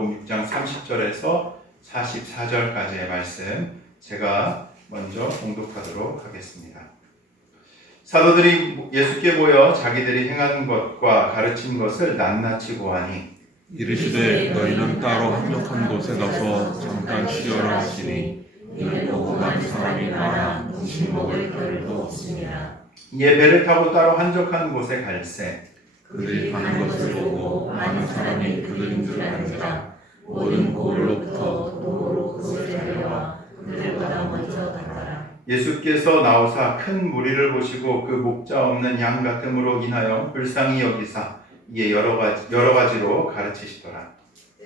마가복음 6장 30절에서 44절까지의 말씀 제가 먼저 봉독하도록 하겠습니다. 사도들이 예수께 모여 자기들이 행한 것과 가르친 것을 낱낱이 고하니 이르시되 너희는 따로 한적한 곳에 가서 잠깐 쉬어라 하시니 이를 보고 많은 사람이 많아 음식 먹을 겨를도 없습니다. 이에 배를 타고 따로 한적한 곳에 갈새 그들이 가는 것을 보고 많은 사람이 그들인 줄 알지라 모든 고을로부터 도로 그것을 달려와 그들보다 먼저 갔더라. 예수께서 나오사 큰 무리를 보시고 그 목자 없는 양 같음으로 인하여 불쌍히 여기사 이에 여러 가지로 가르치시더라.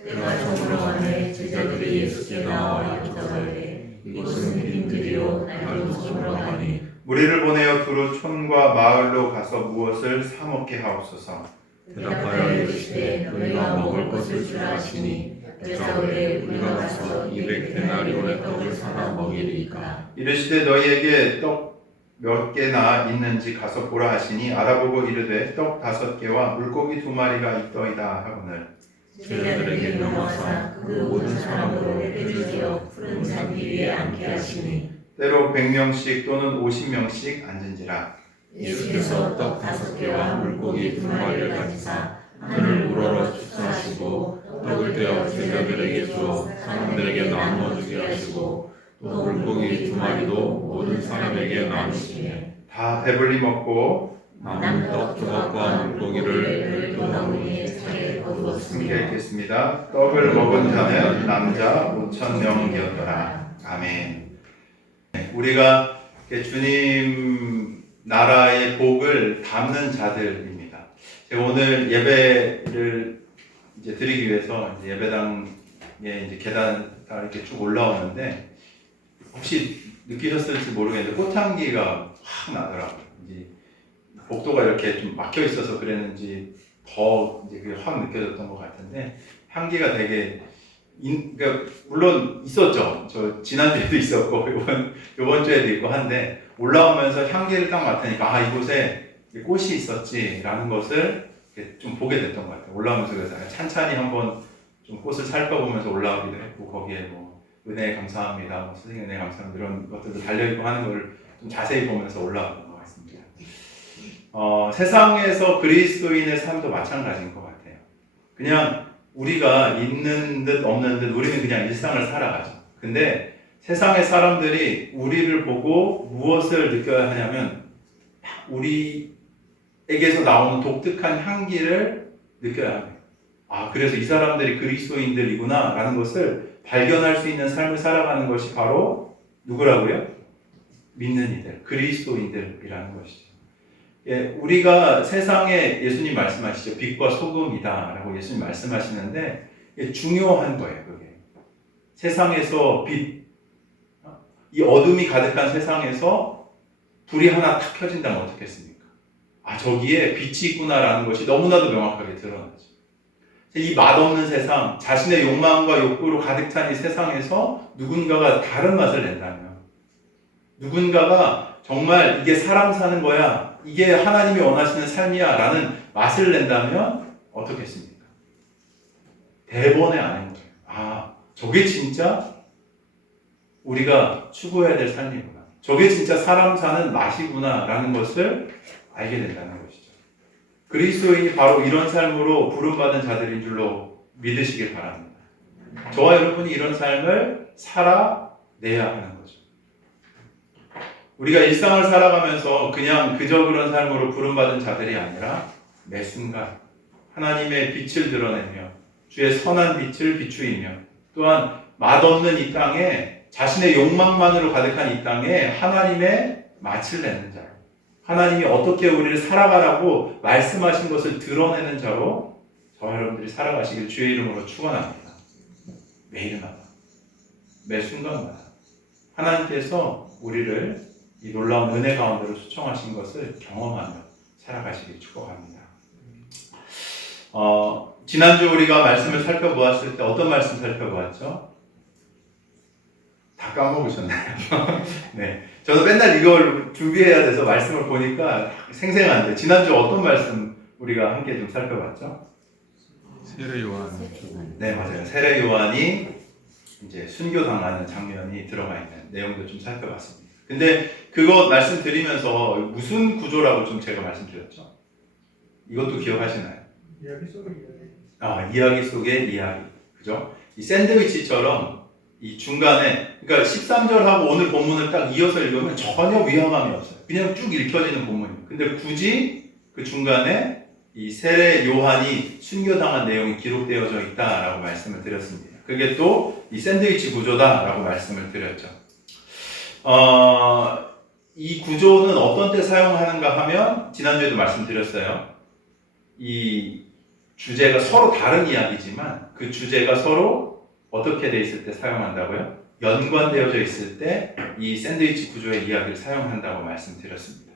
때가 저물어가매 제자들이 예수께 나와 여쭤가되 이것은 기린들이요 날도 저물어가니 무리를 보내어 두루 촌과 마을로 가서 무엇을 사 먹게 하옵소서. 대답하여 이르시되 너희가 먹을 것을 주라 하시니 여짜오되 우리가 가서 200데나리온의 떡을 사다 먹이리이까. 이르시되 너희에게 떡 몇 개나 있는지 가서 보라 하시니 알아보고 이르되 떡 5개와 물고기 2마리가 있더이다 하거늘. 제자들에게 명하사 그 모든 사람으로 배를 지어 푸른 잔디 위에 앉게 하시니 때로 100명씩 또는 50명씩 앉은지라. 예수께서 떡 5개와 물고기 2마리를 가지사 하늘을 우러러 축사하시고 떡을 떼어 제자들에게 주어 사람들에게 나누어 주게 하시고 또 물고기 2마리도 모든 사람에게 나누시니 다 배불리 먹고 남은 떡 조각과 물고기를 별도 나무에 차에 거두었습니다. 함께 읽겠습니다. 떡을 먹은 자는 남자 5,000명이었더라. 아멘. 우리가 주님 나라의 복을 담는 자들입니다. 제가 오늘 예배를 이제 드리기 위해서 이제 예배당에 이제 계단 이렇게 쭉 올라오는데 혹시 느끼셨을지 모르겠는데 꽃향기가 확 나더라고요. 이제 복도가 이렇게 좀 막혀 있어서 그랬는지 더 이제 그게 확 느껴졌던 것 같은데 향기가 되게 그러니까 물론 있었죠. 저 지난주에도 있었고 이번 주에도 있고 한데 올라오면서 향기를 딱 맡으니까 이곳에 꽃이 있었지라는 것을 좀 보게 됐던 것 같아요. 올라오면서 그래서 찬찬히 한번 좀 꽃을 살펴보면서 올라오기도 했고 거기에 뭐 은혜 감사합니다, 선생님 은혜 감사합니다 이런 것들도 달려있고 하는 걸 좀 자세히 보면서 올라왔던 것 같습니다. 세상에서 그리스도인의 삶도 마찬가지인 것 같아요. 그냥 우리가 있는 듯 없는 듯 우리는 그냥 일상을 살아가죠. 근데 세상의 사람들이 우리를 보고 무엇을 느껴야 하냐면 우리에게서 나오는 독특한 향기를 느껴야 합니다. 그래서 이 사람들이 그리스도인들이구나 라는 것을 발견할 수 있는 삶을 살아가는 것이 바로 누구라고요? 믿는 이들, 그리스도인들이라는 것이죠. 우리가 세상에 예수님 말씀하시죠. 빛과 소금이다 라고 예수님 말씀하시는데 중요한 거예요. 그게 세상에서 빛, 이 어둠이 가득한 세상에서 불이 하나 탁 켜진다면 어떻겠습니까? 저기에 빛이 있구나라는 것이 너무나도 명확하게 드러나죠. 이 맛없는 세상, 자신의 욕망과 욕구로 가득 찬 이 세상에서 누군가가 다른 맛을 낸다면, 누군가가 정말 이게 사람 사는 거야, 이게 하나님이 원하시는 삶이야 라는 맛을 낸다면 어떻겠습니까? 대번에 아는 거예요. 저게 진짜 우리가 추구해야 될 삶이구나. 저게 진짜 사람 사는 맛이구나 라는 것을 알게 된다는 것이죠. 그리스도인이 바로 이런 삶으로 부름받은 자들인 줄로 믿으시길 바랍니다. 저와 여러분이 이런 삶을 살아내야 하는 거죠. 우리가 일상을 살아가면서 그냥 그저 그런 삶으로 부름받은 자들이 아니라 매 순간 하나님의 빛을 드러내며 주의 선한 빛을 비추이며 또한 맛없는 이 땅에 자신의 욕망만으로 가득한 이 땅에 하나님의 맛을 내는 자로, 하나님이 어떻게 우리를 살아가라고 말씀하신 것을 드러내는 자로 저와 여러분들이 살아가시길 주의 이름으로 축원합니다. 매일마다, 매 순간마다 하나님께서 우리를 이 놀라운 은혜 가운데로 초청하신 것을 경험하며 살아가시길 축복합니다. 지난주 우리가 말씀을 살펴보았을 때 어떤 말씀 살펴보았죠? 다 까먹으셨나요? 네, 저도 맨날 이걸 준비해야 돼서 말씀을 보니까 생생한데 지난주 어떤 말씀 우리가 함께 좀 살펴봤죠? 세례 요한. 네, 맞아요. 세례 요한이 이제 순교당하는 장면이 들어가 있는 내용도 좀 살펴봤습니다. 근데 그거 말씀드리면서 무슨 구조라고 좀 제가 말씀드렸죠? 이것도 기억하시나요? 이야기 속의 이야기. 이야기 속의 이야기. 그죠? 이 샌드위치처럼 이 중간에, 그러니까 13절하고 오늘 본문을 딱 이어서 읽으면 전혀 위화감이 없어요. 그냥 쭉 읽혀지는 본문이에요. 근데 굳이 그 중간에 이 세례 요한이 순교당한 내용이 기록되어져 있다라고 말씀을 드렸습니다. 그게 또 이 샌드위치 구조다라고 말씀을 드렸죠. 이 구조는 어떤 때 사용하는가 하면 지난주에도 말씀드렸어요. 이 주제가 서로 다른 이야기지만 그 주제가 서로 어떻게 돼 있을 때 사용한다고요? 연관되어져 있을 때 이 샌드위치 구조의 이야기를 사용한다고 말씀드렸습니다.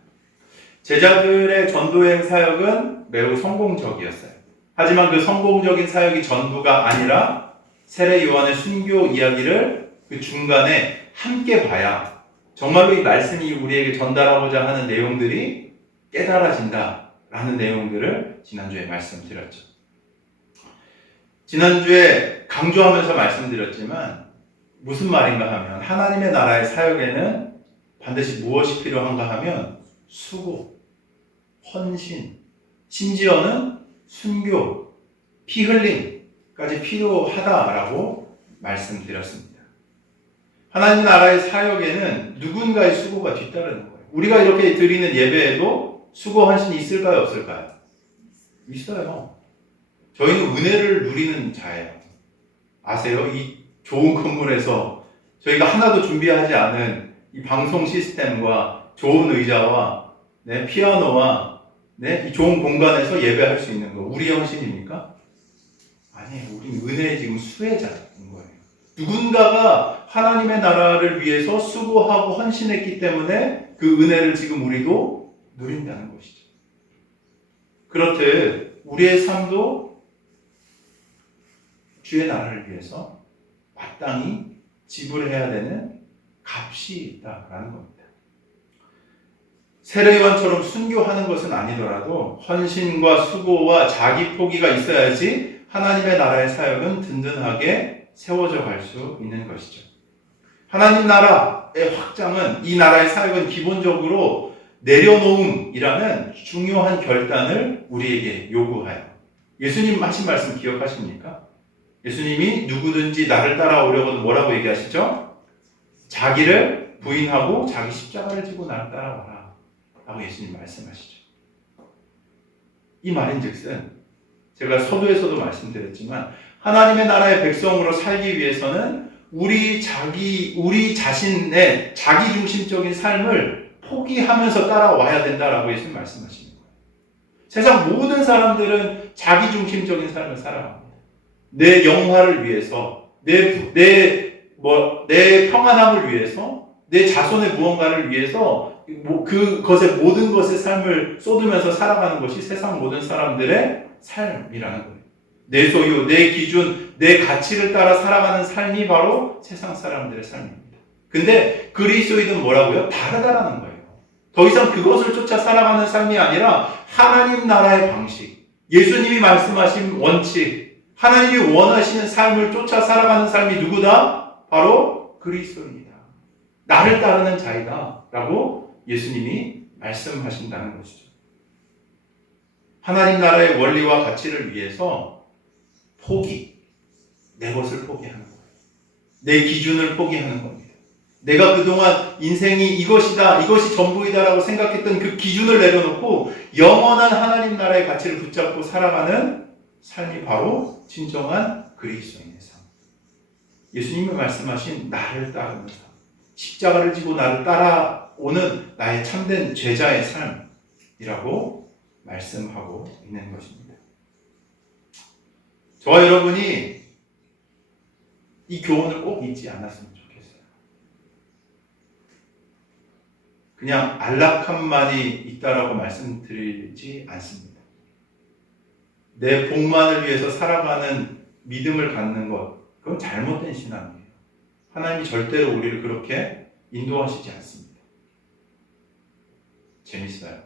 제자들의 전도행 사역은 매우 성공적이었어요. 하지만 그 성공적인 사역이 전부가 아니라 세례 요한의 순교 이야기를 그 중간에 함께 봐야 정말로 이 말씀이 우리에게 전달하고자 하는 내용들이 깨달아진다라는 내용들을 지난주에 말씀드렸죠. 지난주에 강조하면서 말씀드렸지만 무슨 말인가 하면 하나님의 나라의 사역에는 반드시 무엇이 필요한가 하면 수고, 헌신, 심지어는 순교, 피 흘림까지 필요하다라고 말씀드렸습니다. 하나님 나라의 사역에는 누군가의 수고가 뒤따르는 거예요. 우리가 이렇게 드리는 예배에도 수고, 헌신이 있을까요? 없을까요? 있어요. 저희는 은혜를 누리는 자예요. 아세요? 이 좋은 건물에서 저희가 하나도 준비하지 않은 이 방송 시스템과 좋은 의자와 피아노와 이 좋은 공간에서 예배할 수 있는 거 우리의 헌신입니까? 아니에요. 우리는 은혜의 지금 수혜자인 거예요. 누군가가 하나님의 나라를 위해서 수고하고 헌신했기 때문에 그 은혜를 지금 우리도 누린다는 것이죠. 그렇듯 우리의 삶도 주의 나라를 위해서 마땅히 지불해야 되는 값이 있다라는 겁니다. 세례요한처럼 순교하는 것은 아니더라도 헌신과 수고와 자기 포기가 있어야지 하나님의 나라의 사역은 든든하게 세워져 갈 수 있는 것이죠. 하나님 나라의 확장은, 이 나라의 사역은 기본적으로 내려놓음이라는 중요한 결단을 우리에게 요구하여. 예수님 하신 말씀 기억하십니까? 예수님이 누구든지 나를 따라오려거든 뭐라고 얘기하시죠? 자기를 부인하고 자기 십자가를 지고 나를 따라와라 라고 예수님 말씀하시죠. 이 말인즉슨 제가 서두에서도 말씀드렸지만 하나님의 나라의 백성으로 살기 위해서는 우리 자신의 자기중심적인 삶을 포기하면서 따라와야 된다라고 예수님 말씀하시는 거예요. 세상 모든 사람들은 자기중심적인 삶을 살아갑니다. 내 영화를 위해서, 내 평안함을 위해서, 내 자손의 무언가를 위해서 그것의 모든 것의 삶을 쏟으면서 살아가는 것이 세상 모든 사람들의 삶이라는 거예요. 내 소유, 내 기준, 내 가치를 따라 살아가는 삶이 바로 세상 사람들의 삶입니다. 근데 그리스도인은 뭐라고요? 다르다라는 거예요. 더 이상 그것을 쫓아 살아가는 삶이 아니라 하나님 나라의 방식, 예수님이 말씀하신 원칙, 하나님이 원하시는 삶을 쫓아 살아가는 삶이 누구다? 바로 그리스도입니다. 나를 따르는 자이다 라고 예수님이 말씀하신다는 것이죠. 하나님 나라의 원리와 가치를 위해서 내 것을 포기하는 거예요. 내 기준을 포기하는 겁니다. 내가 그동안 인생이 이것이다, 이것이 전부이다라고 생각했던 그 기준을 내려놓고 영원한 하나님 나라의 가치를 붙잡고 살아가는 삶이 바로 진정한 그리스도인의 삶. 예수님이 말씀하신 나를 따르는 삶, 십자가를 지고 나를 따라오는 나의 참된 제자의 삶이라고 말씀하고 있는 것입니다. 저와 여러분이 이 교훈을 꼭 잊지 않았으면 좋겠어요. 그냥 안락함만이 있다라고 말씀드리지 않습니다. 내 복만을 위해서 살아가는 믿음을 갖는 것, 그건 잘못된 신앙이에요. 하나님이 절대로 우리를 그렇게 인도하시지 않습니다. 재밌어요.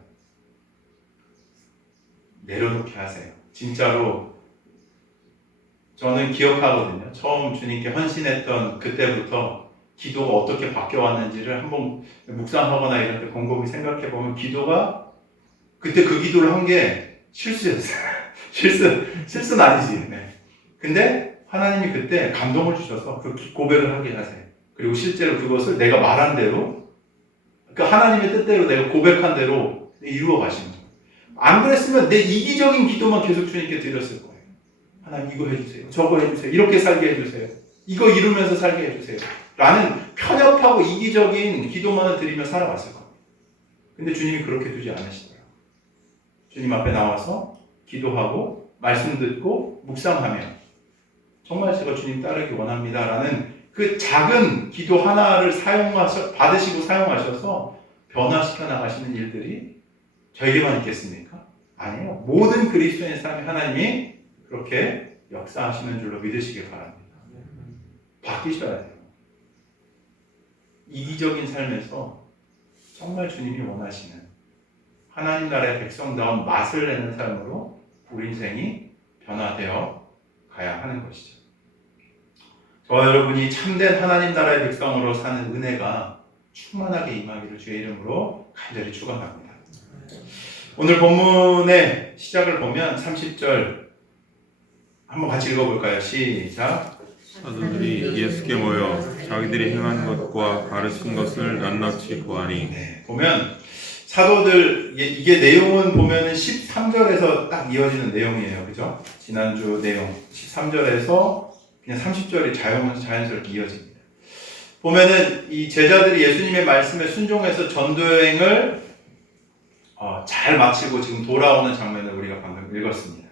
내려놓게 하세요. 진짜로 저는 기억하거든요. 처음 주님께 헌신했던 그때부터 기도가 어떻게 바뀌어왔는지를 한번 묵상하거나 이럴 때 곰곰이 생각해보면 기도가 그때 그 기도를 한 게 실수였어요. 실수는 아니지. 네. 근데 하나님이 그때 감동을 주셔서 그 고백을 하게 하세요. 그리고 실제로 그것을 내가 말한 대로, 그 하나님의 뜻대로 내가 고백한 대로 이루어 가시는 거예요. 안 그랬으면 내 이기적인 기도만 계속 주님께 드렸을 거예요. 하나님 이거 해주세요. 저거 해주세요. 이렇게 살게 해주세요. 이거 이루면서 살게 해주세요. 라는 편협하고 이기적인 기도만을 드리며 살아왔을 거예요. 근데 주님이 그렇게 두지 않으시더라고요. 주님 앞에 나와서 기도하고 말씀 듣고 묵상하며 정말 제가 주님 따르기 원합니다. 라는 그 작은 기도 하나를 받으시고 사용하셔서 변화시켜 나가시는 일들이 저에게만 있겠습니까? 아니에요. 모든 그리스도인의 삶에 하나님이 그렇게 역사하시는 줄로 믿으시길 바랍니다. 바뀌셔야 돼요. 이기적인 삶에서 정말 주님이 원하시는 하나님 나라의 백성다운 맛을 내는 삶으로 우리 인생이 변화되어 가야 하는 것이죠. 저와 여러분이 참된 하나님 나라의 백성으로 사는 은혜가 충만하게 임하기를 주의 이름으로 간절히 축원합니다. 오늘 본문의 시작을 보면 30절 한번 같이 읽어볼까요? 시작. 사도들이 예수께 모여 자기들이 행한 것과 가르친 것을 낱낱이 보아니. 네, 보면 사도들 이게 내용은 보면은 13절에서 딱 이어지는 내용이에요. 그죠? 지난주 내용 13절에서 그냥 30절이 자연스럽게 이어집니다. 보면은 이 제자들이 예수님의 말씀에 순종해서 전도여행을 잘 마치고 지금 돌아오는 장면을 우리가 방금 읽었습니다.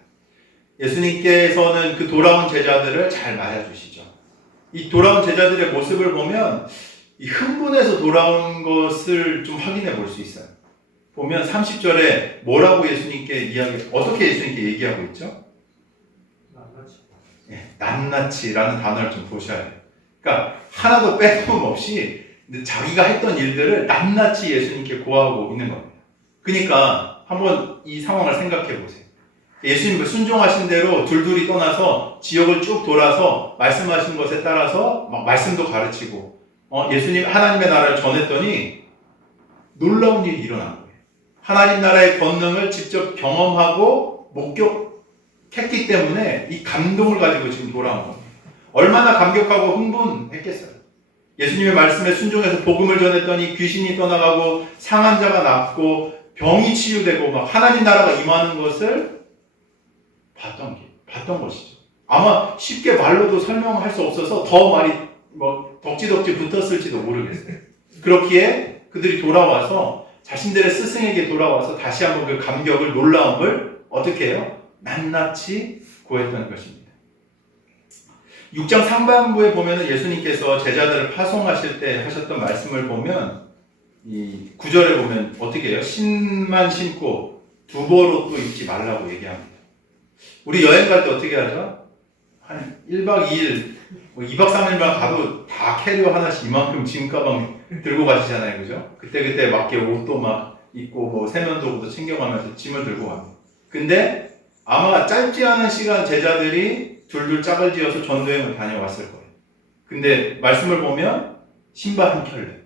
예수님께서는 그 돌아온 제자들을 잘 맞아주시죠. 이 돌아온 제자들의 모습을 보면 이 흥분해서 돌아온 것을 좀 확인해 볼 수 있어요. 보면 30절에 뭐라고 어떻게 예수님께 얘기하고 있죠? 낱낱이라는 단어를 좀 보셔야 돼요. 그러니까 하나도 빼놓음없이 자기가 했던 일들을 낱낱이 예수님께 고하고 있는 겁니다. 그러니까 한번 이 상황을 생각해 보세요. 예수님 순종하신 대로 둘둘이 떠나서 지역을 쭉 돌아서 말씀하신 것에 따라서 막 말씀도 가르치고 예수님 하나님의 나라를 전했더니 놀라운 일이 일어난 거예요. 하나님 나라의 권능을 직접 경험하고 목격했기 때문에 이 감동을 가지고 지금 돌아온 겁니다. 얼마나 감격하고 흥분했겠어요. 예수님의 말씀에 순종해서 복음을 전했더니 귀신이 떠나가고 상한 자가 낫고 병이 치유되고 막 하나님 나라가 임하는 것을 봤던 것이죠. 아마 쉽게 말로도 설명할 수 없어서 더 말이 덕지덕지 붙었을지도 모르겠어요. 그렇기에 그들이 돌아와서 자신들의 스승에게 돌아와서 다시 한번 그 감격을, 놀라움을 어떻게 해요? 낱낱이 구했던 것입니다. 6장 상반부에 보면 예수님께서 제자들을 파송하실 때 하셨던 말씀을 보면 이 9절에 보면 어떻게 해요? 신만 신고 두벌옷도 입지 말라고 얘기합니다. 우리 여행 갈 때 어떻게 하죠? 한 1박 2일, 2박 3일만 가도 다 캐리어 하나씩 이만큼 짐 가방 들고 가시잖아요. 그죠? 그때 맞게 옷도 막 입고 세면도구도 챙겨가면서 짐을 들고 갑니다. 근데 아마 짧지 않은 시간 제자들이 둘둘 짝을 지어서 전도여행을 다녀왔을 거예요. 근데 말씀을 보면 신발 한 켤레,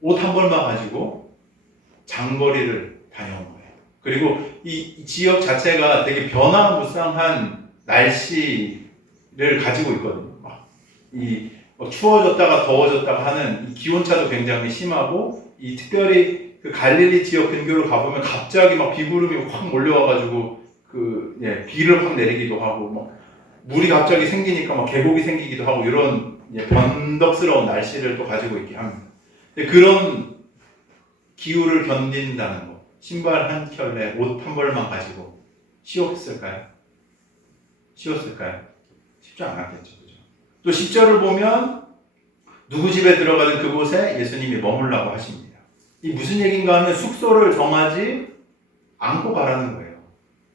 옷 한 벌만 가지고 장거리를 다녀온 거예요. 그리고 이 지역 자체가 되게 변화무쌍한 날씨를 가지고 있거든요. 추워졌다가 더워졌다가 하는 이 기온차도 굉장히 심하고, 특별히 그 갈릴리 지역 근교로 가보면 갑자기 막 비구름이 확 몰려와가지고 비를 확 내리기도 하고, 물이 갑자기 생기니까 막 계곡이 생기기도 하고, 이런 변덕스러운 날씨를 또 가지고 있게 합니다. 그런 기후를 견딘다는 거, 신발 한 켤레, 옷 한 벌만 가지고 쉬웠을까요? 쉽지 않았겠죠. 그죠? 또 10절을 보면 누구 집에 들어가든 그곳에 예수님이 머물라고 하십니다. 이 무슨 얘기인가 하면 숙소를 정하지 않고 가라는 거예요.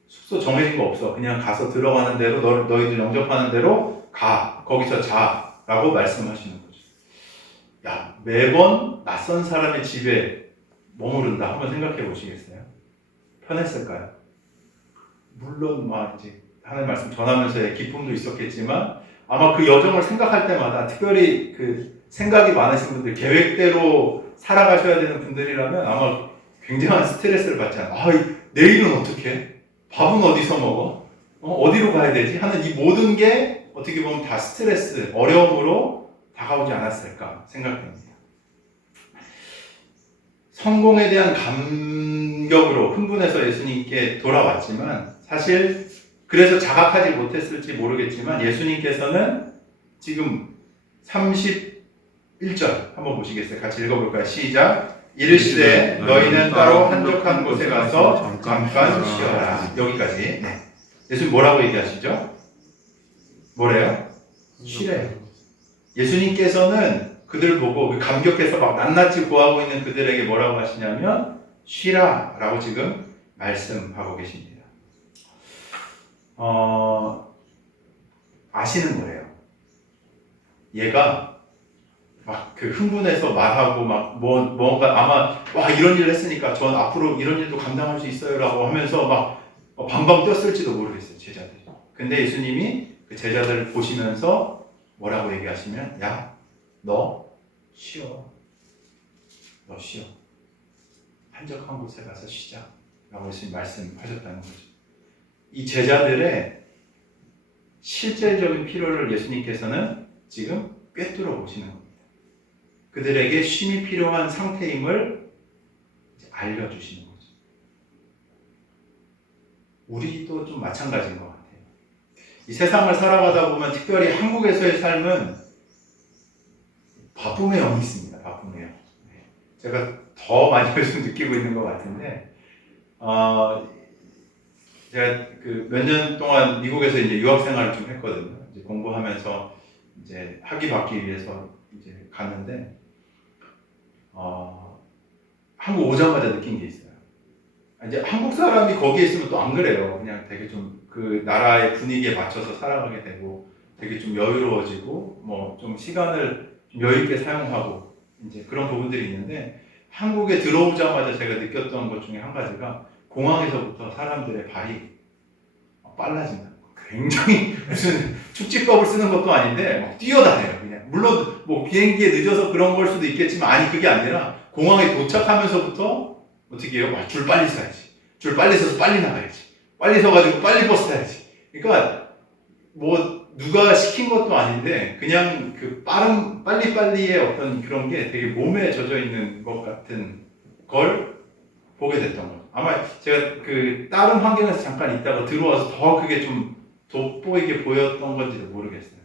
숙소 정해진 거 없어. 그냥 가서 들어가는 대로 너희들 영접하는 대로 가. 거기서 자. 라고 말씀하시는 거죠. 매번 낯선 사람의 집에 머무른다. 한번 생각해 보시겠어요? 편했을까요? 물론 이제 하는 말씀 전하면서의 기쁨도 있었겠지만 아마 그 여정을 생각할 때마다 특별히 그 생각이 많으신 분들, 계획대로 살아가셔야 되는 분들이라면 아마 굉장한 스트레스를 받지 않아요. 내일은 어떻게 해? 밥은 어디서 먹어? 어디로 가야 되지? 하는 이 모든 게 어떻게 보면 다 스트레스, 어려움으로 다가오지 않았을까 생각됩니다. 성공에 대한 감격으로 흥분해서 예수님께 돌아왔지만 사실 그래서 자각하지 못했을지 모르겠지만 예수님께서는 지금 31절 한번 보시겠어요? 같이 읽어볼까요? 시작! 이르시되 너희는 따로 한적한 곳에 가서 잠깐 쉬어라. 여기까지. 네. 예수님 뭐라고 얘기하시죠? 뭐래요? 쉬래요. 예수님께서는 그들 보고 감격해서 막 낱낱이 구하고 있는 그들에게 뭐라고 하시냐면 쉬라 라고 지금 말씀하고 계십니다. 아시는 거예요. 얘가 막 그 흥분해서 말하고 막 뭔가 아마 와 이런 일을 했으니까 전 앞으로 이런 일도 감당할 수 있어요라고 하면서 막 방방 뛰었을지도 모르겠어요, 제자들이. 근데 예수님이 그 제자들을 보시면서 뭐라고 얘기하시면 야, 너 쉬어. 너 쉬어. 한적한 곳에 가서 쉬자 라고 예수님 말씀하셨다는 거죠. 이 제자들의 실제적인 필요를 예수님께서는 지금 꿰뚫어 보시는 겁니다. 그들에게 쉼이 필요한 상태임을 알려주시는 거죠. 우리도 좀 마찬가지인 것 같아요. 이 세상을 살아가다 보면 특별히 한국에서의 삶은 바쁨의 영이 있습니다. 바쁨의 영. 제가 더 많이 요즘 느끼고 있는 것 같은데, 제가 그 몇 년 동안 미국에서 이제 유학 생활을 좀 했거든요. 이제 공부하면서 이제 학위 받기 위해서 이제 갔는데, 한국 오자마자 느낀 게 있어요. 이제 한국 사람이 거기에 있으면 또 안 그래요. 그냥 되게 좀 그 나라의 분위기에 맞춰서 살아가게 되고, 되게 좀 여유로워지고, 뭐 좀 시간을 좀 여유 있게 사용하고, 이제 그런 부분들이 있는데, 한국에 들어오자마자 제가 느꼈던 것 중에 한 가지가 공항에서부터 사람들의 발이 빨라진다. 굉장히 무슨 축지법을 쓰는 것도 아닌데 막 뛰어다녀요. 그냥 물론 뭐 비행기에 늦어서 그런 걸 수도 있겠지만 아니 그게 아니라 공항에 도착하면서부터 어떻게 해요? 줄 빨리 서야지. 줄 빨리 서서 빨리 나가야지. 빨리 서가지고 빨리 버스 타야지. 그러니까 뭐 누가 시킨 것도 아닌데 그냥 그 빨리빨리의 어떤 그런 게 되게 몸에 젖어 있는 것 같은 걸 보게 됐던 거죠. 아마 제가 그 다른 환경에서 잠깐 있다가 들어와서 더 그게 좀 돋보이게 보였던 건지도 모르겠어요.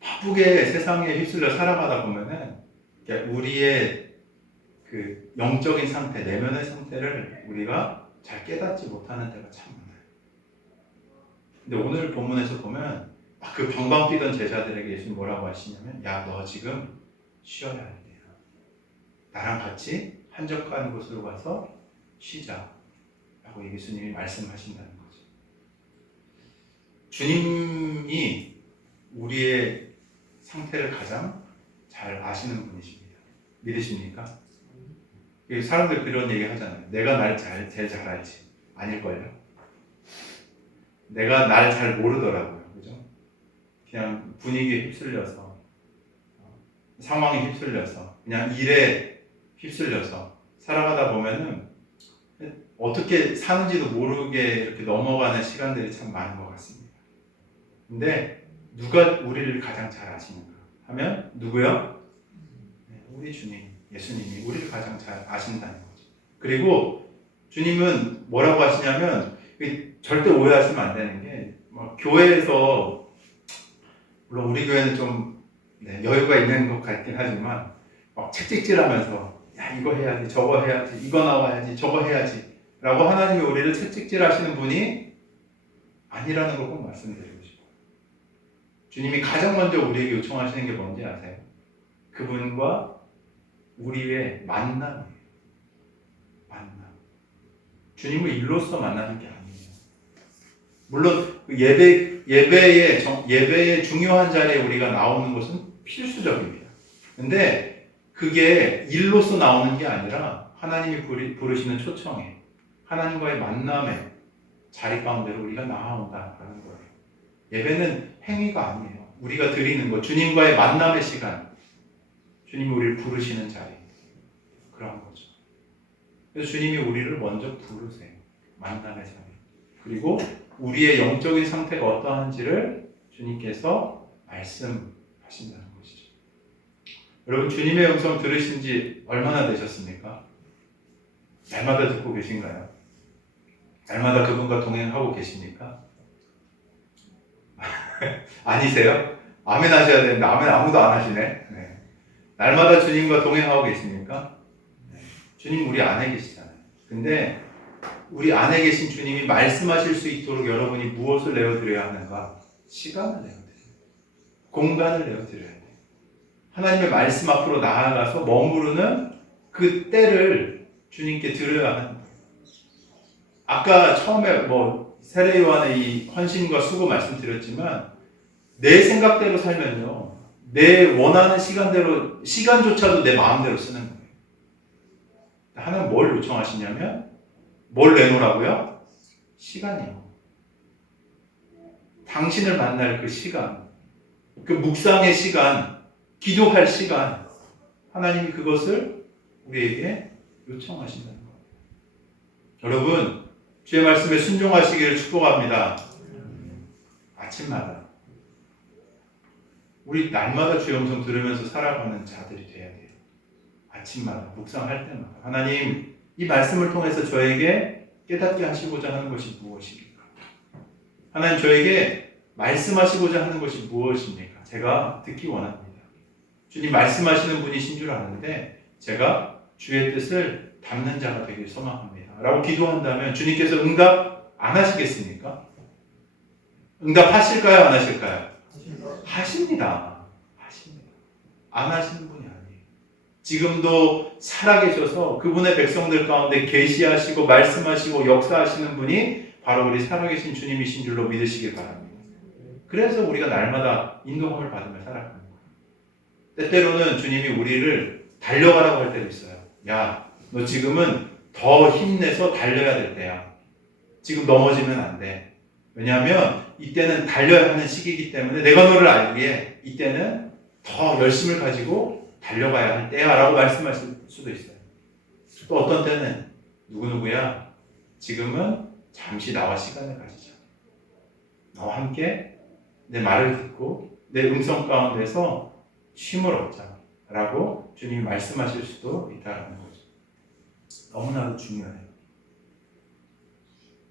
바쁘게 세상에 휩쓸려 살아가다 보면은 우리의 그 영적인 상태, 내면의 상태를 우리가 잘 깨닫지 못하는 때가 참 많아요. 근데 오늘 본문에서 보면 그 방방 뛰던 제자들에게 예수님 뭐라고 하시냐면 야, 너 지금 쉬어야 할 때야. 나랑 같이 한적한 곳으로 가서 쉬자 라고 예수님이 말씀하신다는 거죠. 주님이 우리의 상태를 가장 잘 아시는 분이십니다. 믿으십니까? 사람들 그런 얘기 하잖아요. 내가 날 제일 잘 알지. 아닐걸요? 내가 날 잘 모르더라고요. 그죠? 그냥 분위기에 휩쓸려서, 상황에 휩쓸려서, 그냥 일에 휩쓸려서 살아가다 보면은 어떻게 사는지도 모르게 이렇게 넘어가는 시간들이 참 많은 것 같습니다. 근데 누가 우리를 가장 잘 아시는가 하면 누구요? 우리 주님, 예수님이 우리를 가장 잘 아신다는 거죠. 그리고 주님은 뭐라고 하시냐면 절대 오해하시면 안 되는 게 교회에서 물론 우리 교회는 좀 여유가 있는 것 같긴 하지만 막 책찍질하면서 야 이거 해야지 저거 해야지 이거 나와야지 저거 해야지 라고 하나님이 우리를 채찍질하시는 분이 아니라는 걸 꼭 말씀드리고 싶어요. 주님이 가장 먼저 우리에게 요청하시는 게 뭔지 아세요? 그분과 우리의 만남이에요. 만남. 주님을 일로서 만나는 게 아니에요. 물론 예배의 중요한 자리에 우리가 나오는 것은 필수적입니다. 근데 그게 일로서 나오는 게 아니라 하나님이 부르시는 초청에 하나님과의 만남에 자리 가운데로 우리가 나아온다라는 거예요. 예배는 행위가 아니에요. 우리가 드리는 것, 주님과의 만남의 시간, 주님이 우리를 부르시는 자리, 그런 거죠. 그래서 주님이 우리를 먼저 부르세요. 만남의 자리. 그리고 우리의 영적인 상태가 어떠한지를 주님께서 말씀하신다는 것이죠. 여러분, 주님의 음성 들으신 지 얼마나 되셨습니까? 날마다 듣고 계신가요? 날마다 그분과 동행하고 계십니까? 아니세요? 아멘 하셔야 되는데 아멘 아무도 안 하시네. 네. 날마다 주님과 동행하고 계십니까? 네. 주님 우리 안에 계시잖아요. 근데 우리 안에 계신 주님이 말씀하실 수 있도록 여러분이 무엇을 내어드려야 하는가? 시간을 내어드려야 돼요. 공간을 내어드려야 돼요. 하나님의 말씀 앞으로 나아가서 머무르는 그 때를 주님께 드려야 하는 거예요. 아까 처음에 세례 요한의 이 헌신과 수고 말씀드렸지만 내 생각대로 살면요, 내 원하는 시간대로, 시간조차도 내 마음대로 쓰는 거예요. 하나님 뭘 요청하시냐면 뭘 내놓으라고요? 시간이요. 당신을 만날 그 시간, 그 묵상의 시간, 기도할 시간, 하나님이 그것을 우리에게 요청하신다는 거예요. 여러분, 주의 말씀에 순종하시기를 축복합니다. 아침마다 우리 날마다 주의 음성 들으면서 살아가는 자들이 돼야 돼요. 아침마다 묵상할 때마다 하나님, 이 말씀을 통해서 저에게 깨닫게 하시고자 하는 것이 무엇입니까? 하나님, 저에게 말씀하시고자 하는 것이 무엇입니까? 제가 듣기 원합니다. 주님 말씀하시는 분이신 줄 아는데 제가 주의 뜻을 담는 자가 되길 소망합니다 라고 기도한다면 주님께서 응답 안 하시겠습니까? 응답하실까요? 안 하실까요? 하십니다. 하십니다. 안 하시는 분이 아니에요. 지금도 살아계셔서 그분의 백성들 가운데 계시하시고 말씀하시고 역사하시는 분이 바로 우리 살아계신 주님이신 줄로 믿으시기 바랍니다. 그래서 우리가 날마다 인도함을 받으며 살아가는 거예요. 때때로는 주님이 우리를 달려가라고 할 때도 있어요. 야, 너 지금은 더 힘내서 달려야 될 때야. 지금 넘어지면 안 돼. 왜냐하면 이때는 달려야 하는 시기이기 때문에 내가 너를 알기에 이때는 더 열심을 가지고 달려가야 할 때야 라고 말씀하실 수도 있어요. 또 어떤 때는 누구누구야, 지금은 잠시 나와 시간을 가지자. 너와 함께 내 말을 듣고 내 음성 가운데서 쉼을 얻자 라고 주님이 말씀하실 수도 있다는 거죠. 너무나도 중요해요.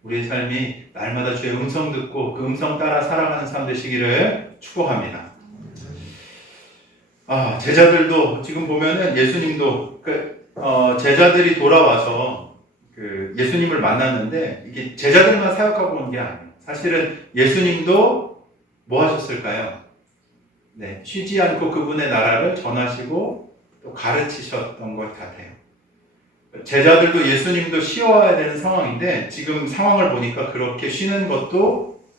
우리의 삶이 날마다 주의 음성 듣고 그 음성 따라 살아가는 삶 되시기를 축복합니다. 제자들도 지금 보면은 예수님도 제자들이 돌아와서 예수님을 만났는데 이게 제자들만 사역하고 온 게 아니에요. 사실은 예수님도 뭐 하셨을까요? 네, 쉬지 않고 그분의 나라를 전하시고 또 가르치셨던 것 같아요. 제자들도 예수님도 쉬어야 되는 상황인데 지금 상황을 보니까 그렇게 쉬는 것도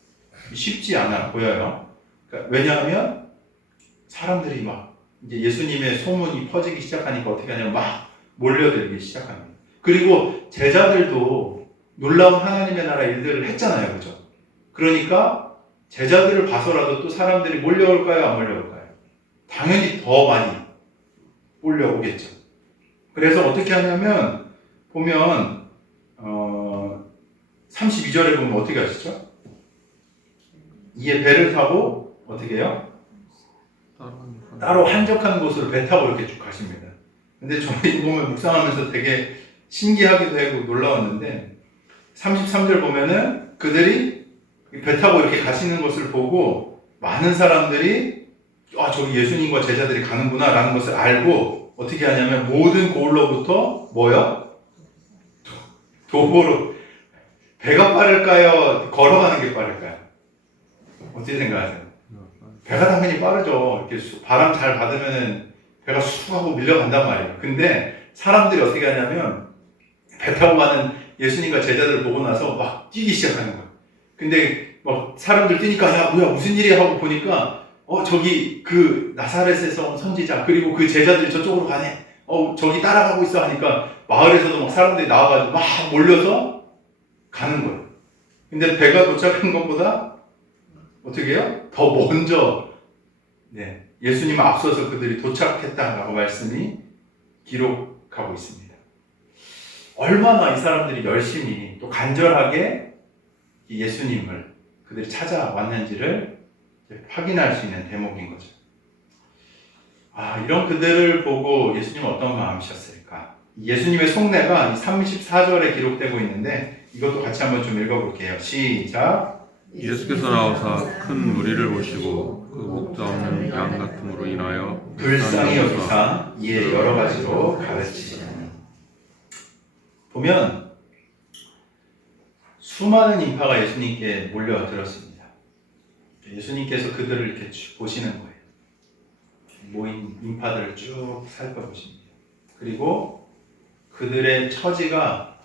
쉽지 않아 보여요. 왜냐하면 사람들이 막 이제 예수님의 소문이 퍼지기 시작하니까 어떻게 하냐면 막 몰려들기 시작합니다. 그리고 제자들도 놀라운 하나님의 나라 일들을 했잖아요. 그죠? 그러니까 제자들을 봐서라도 또 사람들이 몰려올까요? 안 몰려올까요? 당연히 더 많이 몰려오겠죠. 그래서 어떻게 하냐면 보면 32절에 보면 어떻게 하시죠? 이에 배를 타고 어떻게 해요? 따로 한적한 곳으로 배 타고 이렇게 쭉 가십니다. 근데 저는 이거 보면 묵상하면서 되게 신기하기도 하고 놀라웠는데 33절 보면은 그들이 배 타고 이렇게 가시는 것을 보고 많은 사람들이 저기 예수님과 제자들이 가는구나 라는 것을 알고 어떻게 하냐면 모든 고을로부터 뭐요? 도보로. 배가 빠를까요? 걸어가는 게 빠를까요? 어떻게 생각하세요? 배가 당연히 빠르죠. 이렇게 바람 잘 받으면은 배가 쑥 하고 밀려간단 말이에요. 근데 사람들이 어떻게 하냐면 배 타고 가는 예수님과 제자들을 보고 나서 막 뛰기 시작하는 거예요. 근데 막 사람들 뛰니까 야 뭐야 무슨 일이야 하고 보니까 저기 그 나사렛에서 온 선지자 그리고 그 제자들이 저쪽으로 가네. 저기 따라가고 있어 하니까 마을에서도 막 사람들이 나와가지고 막 몰려서 가는 거예요. 근데 배가 도착한 것보다 어떻게 해요? 더 먼저 예수님 앞서서 그들이 도착했다라고 말씀이 기록하고 있습니다. 얼마나 이 사람들이 열심히 또 간절하게 예수님을 그들이 찾아왔는지를 확인할 수 있는 대목인 거죠. 이런 그들을 보고 예수님은 어떤 마음이셨을까? 예수님의 속내가 34절에 기록되고 있는데 이것도 같이 한번 좀 읽어볼게요. 시작. 예수께서 나오사 큰 무리를 보시고 그 목자 없는 양 같음으로 인하여 불쌍히 여기사 이에 여러 가지로 가르치시니. 보면 수많은 인파가 예수님께 몰려들었습니다. 예수님께서 그들을 이렇게 보시는 거예요. 모인 인파들을 쭉 살펴보십니다. 그리고 그들의 처지가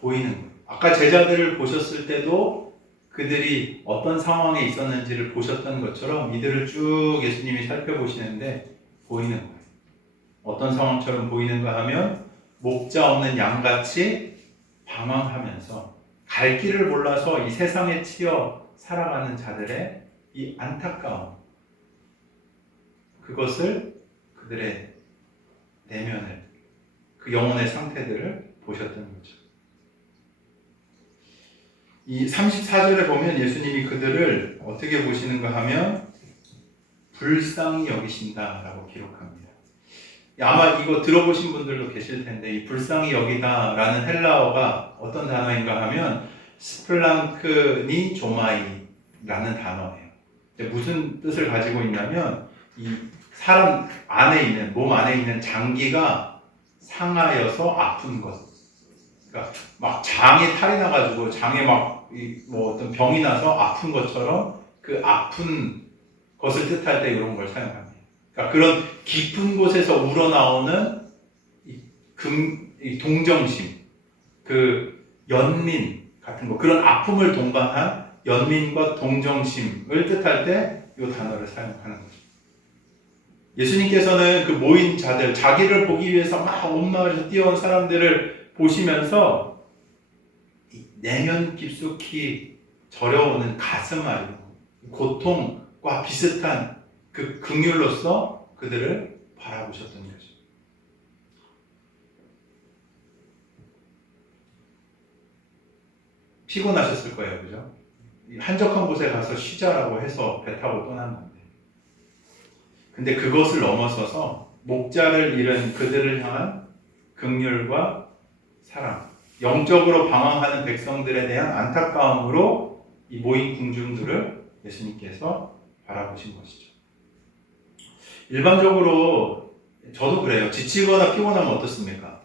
보이는 거예요. 아까 제자들을 보셨을 때도 그들이 어떤 상황에 있었는지를 보셨던 것처럼 이들을 쭉 예수님이 살펴보시는데 보이는 거예요. 어떤 상황처럼 보이는가 하면 목자 없는 양같이 방황하면서 갈 길을 몰라서 이 세상에 치여 살아가는 자들의 이 안타까움, 그것을 그들의 내면을, 그 영혼의 상태들을 보셨던 거죠. 이 34절에 보면 예수님이 그들을 어떻게 보시는가 하면 불쌍히 여기신다라고 기록합니다. 아마 이거 들어보신 분들도 계실 텐데 이 불쌍히 여기다라는 헬라어가 어떤 단어인가 하면 스플랑크니 조마이라는 단어예요. 무슨 뜻을 가지고 있냐면 이 사람 안에 있는, 몸 안에 있는 장기가 상하여서 아픈 것. 그러니까 막 장에 탈이 나가지고 장에 막 뭐 어떤 병이 나서 아픈 것처럼 그 아픈 것을 뜻할 때 이런 걸 사용합니다. 그러니까 그런 깊은 곳에서 우러나오는 이 동정심, 그 연민 같은 거, 그런 아픔을 동반한 연민과 동정심을 뜻할 때 이 단어를 사용하는 거죠. 예수님께서는 그 모인 자들, 자기를 보기 위해서 막 온 마을에서 뛰어온 사람들을 보시면서 내면 깊숙이 저려오는 가슴 아리고 고통과 비슷한 그 긍휼로서 그들을 바라보셨던 거죠. 피곤하셨을 거예요, 그죠? 한적한 곳에 가서 쉬자라고 해서 배 타고 떠난 건데, 근데 그것을 넘어서서 목자를 잃은 그들을 향한 긍휼과 사랑, 영적으로 방황하는 백성들에 대한 안타까움으로 이 모인 궁중들을 예수님께서 바라보신 것이죠. 일반적으로 저도 그래요. 지치거나 피곤하면 어떻습니까?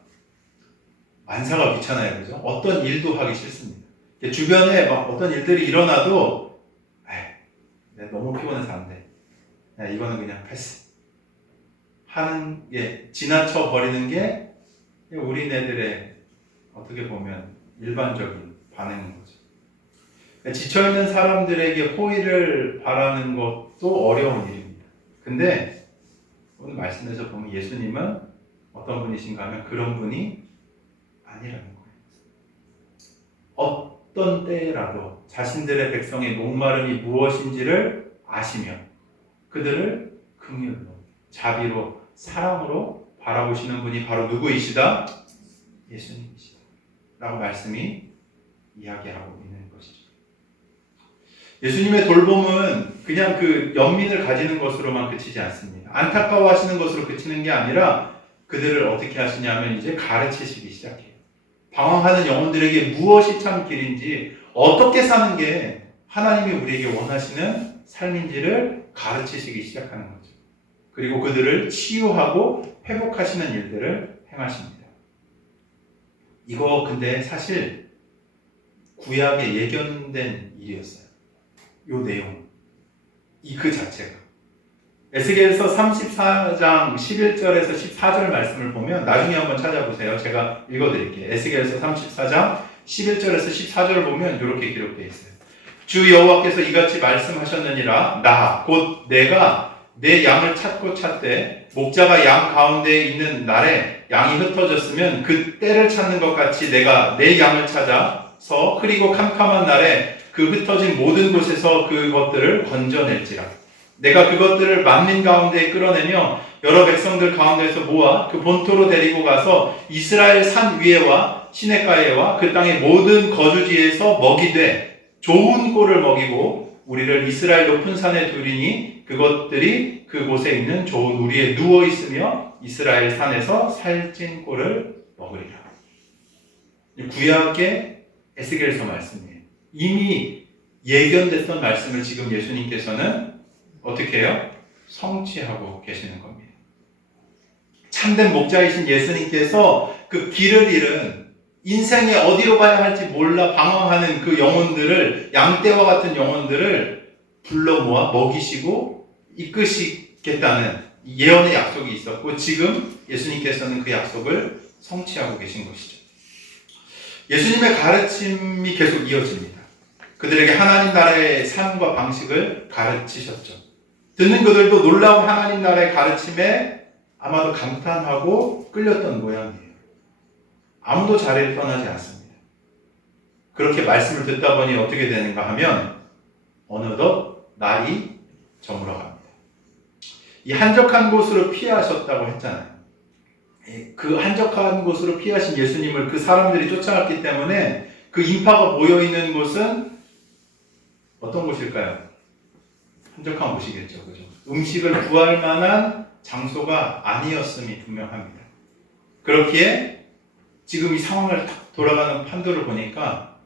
만사가 귀찮아요, 그죠? 어떤 일도 하기 싫습니다. 주변에 막 어떤 일들이 일어나도 내가 너무 피곤해서 안 돼. 이거는 그냥 패스 하는 게, 지나쳐 버리는 게 우리네들의 어떻게 보면 일반적인 반응인 거죠. 지쳐있는 사람들에게 호의를 바라는 것도 어려운 일입니다. 근데 오늘 말씀에서 보면 예수님은 어떤 분이신가 하면 그런 분이 아니라는 거예요. 어떤 때라도 자신들의 백성의 목마름이 무엇인지를 아시며 그들을 긍휼로, 자비로, 사랑으로 바라보시는 분이 바로 누구이시다? 예수님이시다 라고 말씀이 이야기하고 있는 것이죠. 예수님의 돌봄은 그냥 그 연민을 가지는 것으로만 그치지 않습니다. 안타까워하시는 것으로 그치는 게 아니라 그들을 어떻게 하시냐면 이제 가르치시기 시작해요. 방황하는 영혼들에게 무엇이 참 길인지, 어떻게 사는 게 하나님이 우리에게 원하시는 삶인지를 가르치시기 시작하는 거죠. 그리고 그들을 치유하고 회복하시는 일들을 행하십니다. 이거 근데 사실 구약에 예견된 일이었어요. 요 내용, 그 자체가. 에스겔서 34장 11절에서 14절 말씀을 보면 나중에 한번 찾아보세요. 제가 읽어드릴게요. 에스겔서 34장 11절에서 14절을 보면 이렇게 기록되어 있어요. 주 여호와께서 이같이 말씀하셨느니라. 나 곧 내가 내 양을 찾고 찾되 목자가 양 가운데에 있는 날에 양이 흩어졌으면 그 때를 찾는 것 같이 내가 내 양을 찾아 흩어져서 흐리고 캄캄한 날에 그 흩어진 모든 곳에서 그것들을 건져낼지라. 내가 그것들을 만민 가운데 끌어내며 여러 백성들 가운데서 모아 그 본토로 데리고 가서 이스라엘 산 위에와 시냇가에와 그 땅의 모든 거주지에서 먹이되 좋은 꼴을 먹이고 우리를 이스라엘 높은 산에 두리니 그것들이 그곳에 있는 좋은 우리에 누워 있으며 이스라엘 산에서 살찐 꼴을 먹으리라. 구약의 에스겔서 말씀이에요. 이미 예견됐던 말씀을 지금 예수님께서는 어떻게 해요? 성취하고 계시는 겁니다. 참된 목자이신 예수님께서 그 길을 잃은 인생에 어디로 가야 할지 몰라 방황하는 그 영혼들을, 양떼와 같은 영혼들을 불러 모아 먹이시고 이끄시겠다는 예언의 약속이 있었고 지금 예수님께서는 그 약속을 성취하고 계신 것이죠. 예수님의 가르침이 계속 이어집니다. 그들에게 하나님 나라의 삶과 방식을 가르치셨죠. 듣는 그들도 놀라운 하나님 나라의 가르침에 아마도 감탄하고 끌렸던 모양이에요. 아무도 자리를 떠나지 않습니다. 그렇게 말씀을 듣다 보니 어떻게 되는가 하면 어느덧 날이 저물어갑니다. 이 한적한 곳으로 피하셨다고 했잖아요. 그 한적한 곳으로 피하신 예수님을 그 사람들이 쫓아갔기 때문에 그 인파가 모여있는 곳은 어떤 곳일까요? 한적한 곳이겠죠. 그죠? 음식을 구할 만한 장소가 아니었음이 분명합니다. 그렇기에 지금 이 상황을 딱 돌아가는 판도를 보니까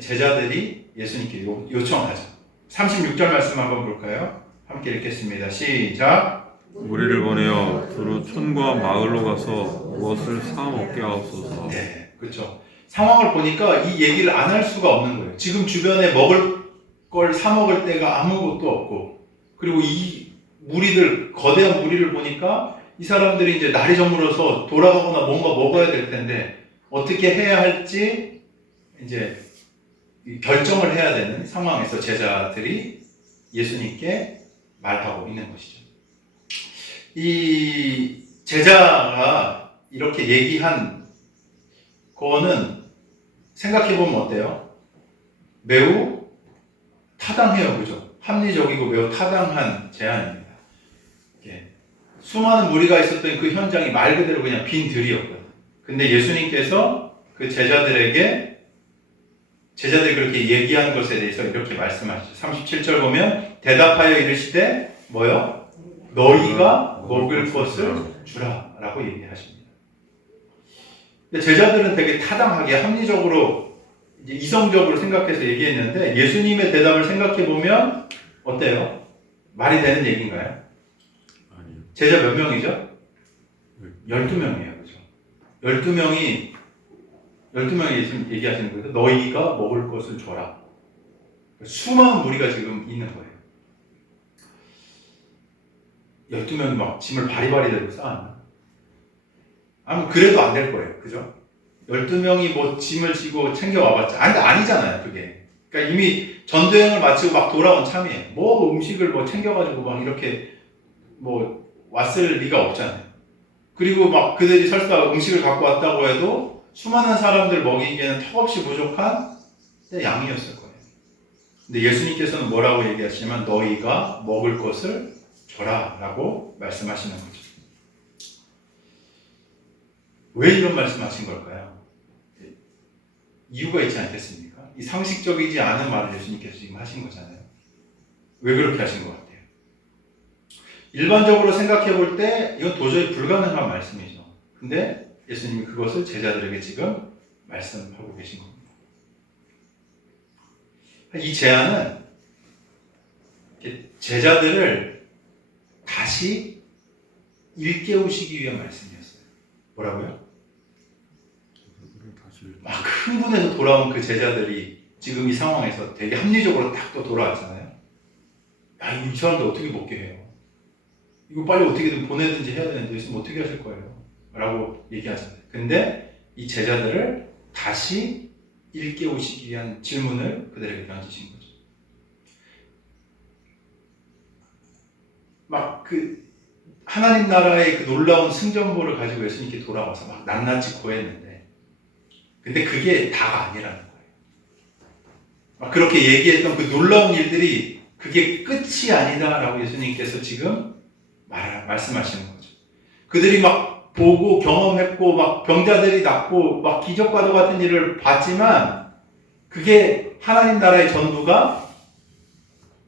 제자들이 예수님께 요청하죠. 36절 말씀 한번 볼까요? 함께 읽겠습니다. 시작. 우리를 보내어 두루 촌과 마을로 가서 무엇을 사 먹게 하옵소서. 네, 그렇죠. 상황을 보니까 이 얘기를 안 할 수가 없는 거예요. 지금 주변에 먹을 걸 사 먹을 데가 아무것도 없고, 그리고 이 무리들, 거대한 무리를 보니까 이 사람들이 이제 날이 저물어서 돌아가거나 뭔가 먹어야 될 텐데 어떻게 해야 할지 이제 결정을 해야 되는 상황에서 제자들이 예수님께 말하고 있는 것이죠. 이 제자가 이렇게 얘기한 거는 생각해보면 어때요? 매우 타당해요. 그죠? 합리적이고 매우 타당한 제안입니다. 수많은 무리가 있었던 그 현장이 말 그대로 그냥 빈 들이었거든요. 근데 예수님께서 그 제자들이 그렇게 얘기한 것에 대해서 이렇게 말씀하시죠. 37절 보면 대답하여 이르시되 뭐요? 너희가 먹을 것을 주라 라고 얘기하십니다. 근데 제자들은 되게 타당하게 합리적으로 이제 이성적으로 생각해서 얘기했는데 예수님의 대답을 생각해 보면 어때요? 말이 되는 얘기인가요? 아니요. 제자 몇 명이죠? 12명이에요. 그죠? 12명이 지금 얘기하시는 거예요. 너희가 먹을 것을 줘라. 수많은 무리가 지금 있는 거예요. 12명이 막 짐을 바리바리 들고 쌓았나? 아니, 그래도 안 될 거예요. 그죠? 12명이 뭐 짐을 지고 챙겨와봤자. 아니잖아요, 그게. 그러니까 이미 전도여행을 마치고 막 돌아온 참이에요. 뭐 음식을 뭐 챙겨가지고 막 이렇게 뭐 왔을 리가 없잖아요. 그리고 막 그들이 설사 음식을 갖고 왔다고 해도 수많은 사람들 먹이기에는 턱없이 부족한 양이었을 거예요. 근데 예수님께서는 뭐라고 얘기하시냐면 너희가 먹을 것을 줘라 라고 말씀하시는 거죠. 왜 이런 말씀하신 걸까요? 이유가 있지 않겠습니까? 이 상식적이지 않은 말을 예수님께서 지금 하신 거잖아요. 왜 그렇게 하신 것 같아요? 일반적으로 생각해 볼 때 이건 도저히 불가능한 말씀이죠. 근데 예수님이 그것을 제자들에게 지금 말씀하고 계신 겁니다. 이 제안은 제자들을 다시 일깨우시기 위한 말씀이었어요. 뭐라고요? 막 흥분해서 돌아온 그 제자들이 지금 이 상황에서 되게 합리적으로 딱 또 돌아왔잖아요. 야, 이 사람들 어떻게 먹게 해요? 이거 빨리 어떻게든 보내든지 해야 되는데 있으면 어떻게 하실 거예요? 라고 얘기하잖아요. 근데 이 제자들을 다시 일깨우시기 위한 질문을 그들에게 던지신 거죠. 막 그 하나님 나라의 그 놀라운 승전보를 가지고 예수님께 돌아와서 막 낱낱이 고했는데 근데 그게 다가 아니라는 거예요. 막 그렇게 얘기했던 그 놀라운 일들이 그게 끝이 아니다라고 예수님께서 지금 말씀하시는 거죠. 그들이 막 보고 경험했고 막 병자들이 낫고 막 기적과도 같은 일을 봤지만 그게 하나님 나라의 전부가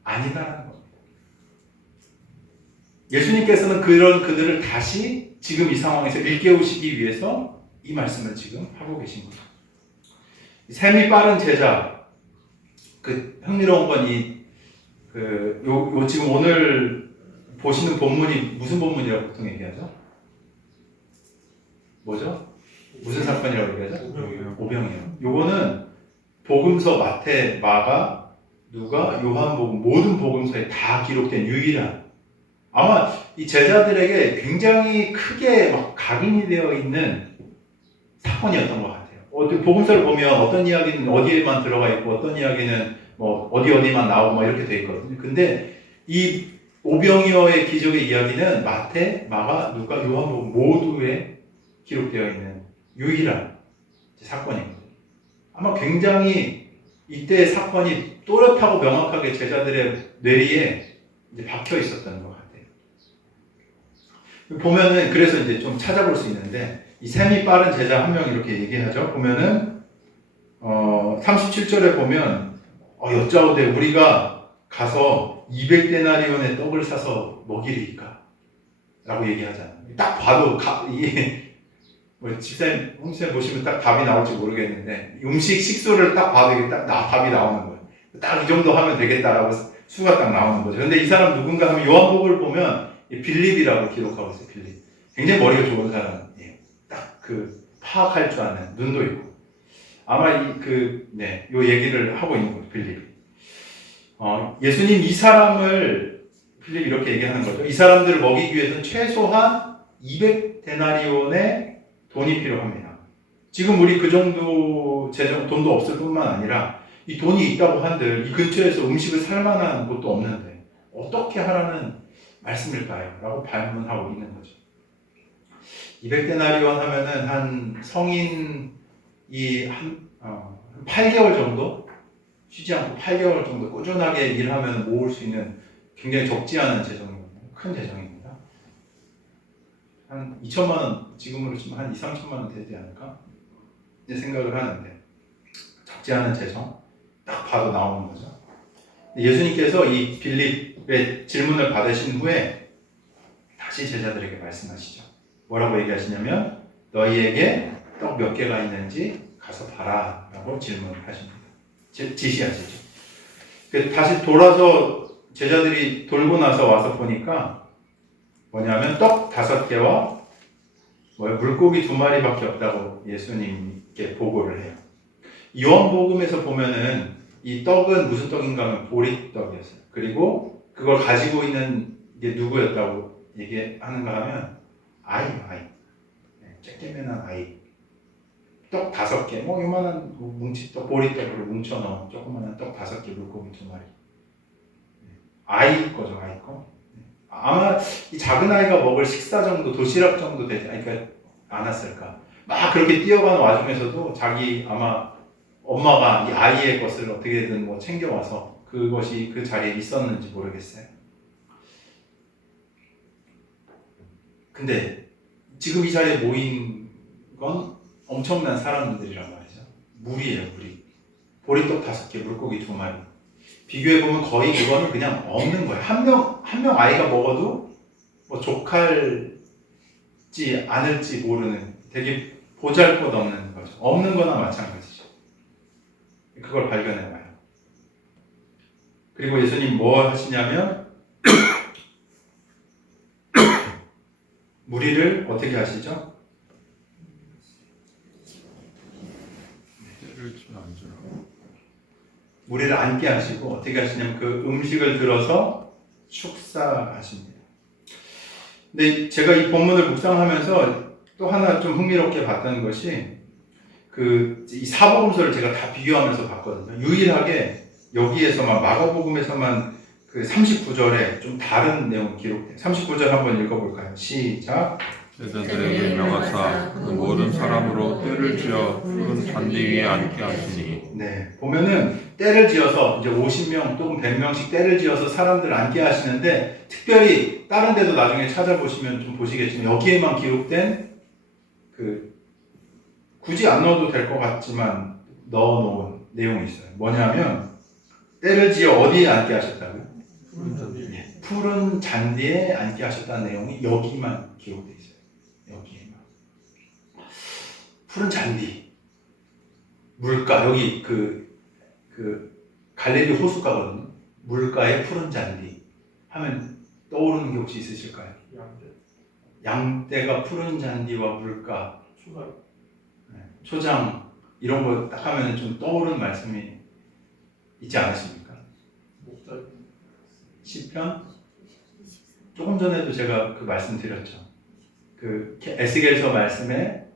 아니다라는 겁니다. 예수님께서는 그들을 다시 지금 이 상황에서 일깨우시기 위해서 이 말씀을 지금 하고 계신 거죠. 셈이 빠른 제자, 그 흥미로운 건 지금 오늘 보시는 본문이 무슨 본문이라고 보통 얘기하죠? 뭐죠? 무슨 사건이라고 얘기하죠? 오병이요. 요거는 복음서 마태, 마가, 누가, 요한복음 모든 복음서에 다 기록된 유일한, 아마 이 제자들에게 굉장히 크게 막 각인이 되어 있는 사건이었던 것 같아요. 복음서를 보면 어떤 이야기는 어디에만 들어가 있고 어떤 이야기는 뭐 어디만 나오고 막 이렇게 돼 있거든요. 근데 이 오병이어의 기적의 이야기는 마태, 마가, 누가, 요한복음 모두에 기록되어 있는 유일한 사건입니다. 아마 굉장히 이때의 사건이 또렷하고 명확하게 제자들의 뇌리에 이제 박혀 있었던 것 같아요. 보면은 그래서 이제 좀 찾아볼 수 있는데 이 셈이 빠른 제자 한 명 이렇게 얘기하죠. 보면은 37절에 보면 여짜오되 우리가 가서 200데나리온의 떡을 사서 먹이리까? 라고 얘기하잖아요. 딱 봐도 이게 집사님, 홍수님 보시면 딱 답이 나올지 모르겠는데 식수를 딱 봐도 이게 딱 답이 나오는 거예요. 딱 이 정도 하면 되겠다라고 수가 딱 나오는 거죠. 근데 이 사람 누군가 하면 요한복음을 보면 빌립이라고 기록하고 있어요. 빌립. 굉장히 머리가 좋은 사람이에요. 딱 파악할 줄 아는 눈도 있고. 아마 요 얘기를 하고 있는 거죠. 빌립이. 예수님 이 사람을 빌립이 이렇게 얘기하는 거죠. 이 사람들을 먹이기 위해서는 최소한 200데나리온의 돈이 필요합니다. 지금 우리 그 정도 돈도 없을 뿐만 아니라 이 돈이 있다고 한들 이 근처에서 음식을 살 만한 곳도 없는데 어떻게 하라는 말씀일까요? 라고 반문하고 있는 거죠. 200데나리온 하면은 한 성인이 한 8개월 정도? 쉬지 않고 8개월 정도 꾸준하게 일하면 모을 수 있는 굉장히 적지 않은 재정입니다. 큰 재정입니다. 한 2천만 원, 지금으로 치면 한 2, 3천만 원 되지 않을까? 이제 생각을 하는데 적지 않은 재정 딱 봐도 나오는 거죠. 예수님께서 이 빌립의 질문을 받으신 후에 다시 제자들에게 말씀하시죠. 뭐라고 얘기하시냐면 너희에게 떡 몇 개가 있는지 가서 봐라 라고 질문하십니다. 지시하시죠. 다시 돌아서 제자들이 돌고 나서 와서 보니까 뭐냐면 떡 5개와 물고기 2마리밖에 없다고 예수님께 보고를 해요. 요한복음에서 보면은 이 떡은 무슨 떡인가 하면 보리떡이었어요. 그리고 그걸 가지고 있는 게 누구였다고 얘기하는가 하면 아이. 쬐끼맨한 아이. 떡 5개, 요만한 뭉치떡, 보리떡으로 뭉쳐놓은 조그만한 떡 5개, 물고기 2마리. 아이 거죠, 아이 거. 아마 이 작은 아이가 먹을 식사 정도, 도시락 정도 되지 않았을까. 막 그렇게 뛰어가는 와중에서도 자기 아마 엄마가 이 아이의 것을 어떻게든 챙겨와서 그것이 그 자리에 있었는지 모르겠어요. 근데 지금 이 자리에 모인 건 엄청난 사람들이란 말이죠. 무리예요, 무리. 보리떡 5개, 물고기 2마리. 비교해보면 거의 그거는 그냥 없는 거예요. 한 명 아이가 먹어도 족할지 않을지 모르는 되게 보잘것없는 거죠. 없는 거나 마찬가지죠. 그걸 발견해봐요. 그리고 예수님 뭐 하시냐면 무리를 어떻게 하시죠? 무리를 앉게 하시고 어떻게 하시냐면 그 음식을 들어서 축사하십니다. 근데 제가 이 본문을 묵상하면서 또 하나 좀 흥미롭게 봤던 것이 이 사복음서를 제가 다 비교하면서 봤거든요. 유일하게 여기에서만 마가복음에서만 그 39절에 좀 다른 내용 기록돼요. 39절 한번 읽어볼까요? 시작. 제자들에게 명하사 그 모든 사람으로 떼를 쥐어 푸른 잔디 위에 앉게 하시니. 네, 보면은 때를 지어서 이제 50명 또는 100명씩 때를 지어서 사람들 앉게 하시는데, 특별히 다른 데도 나중에 찾아보시면 좀 보시겠지만 여기에만 기록된 굳이 안 넣어도 될 것 같지만 넣어놓은 내용이 있어요. 뭐냐면 때를 지어 어디에 앉게 하셨다고요? 푸른 잔디에 앉게 하셨다는 내용이 여기만 기록되어 있어요. 여기에만. 푸른 잔디, 물가, 여기 갈릴리 호숫가거든요. 물가에 푸른 잔디 하면 떠오르는 게 혹시 있으실까요? 양떼가 푸른 잔디와 물가, 초장 이런 거 딱 하면 좀 떠오르는 말씀이 있지 않으십니까? 시편? 조금 전에도 제가 그 말씀 드렸죠. 그 에스겔서 말씀에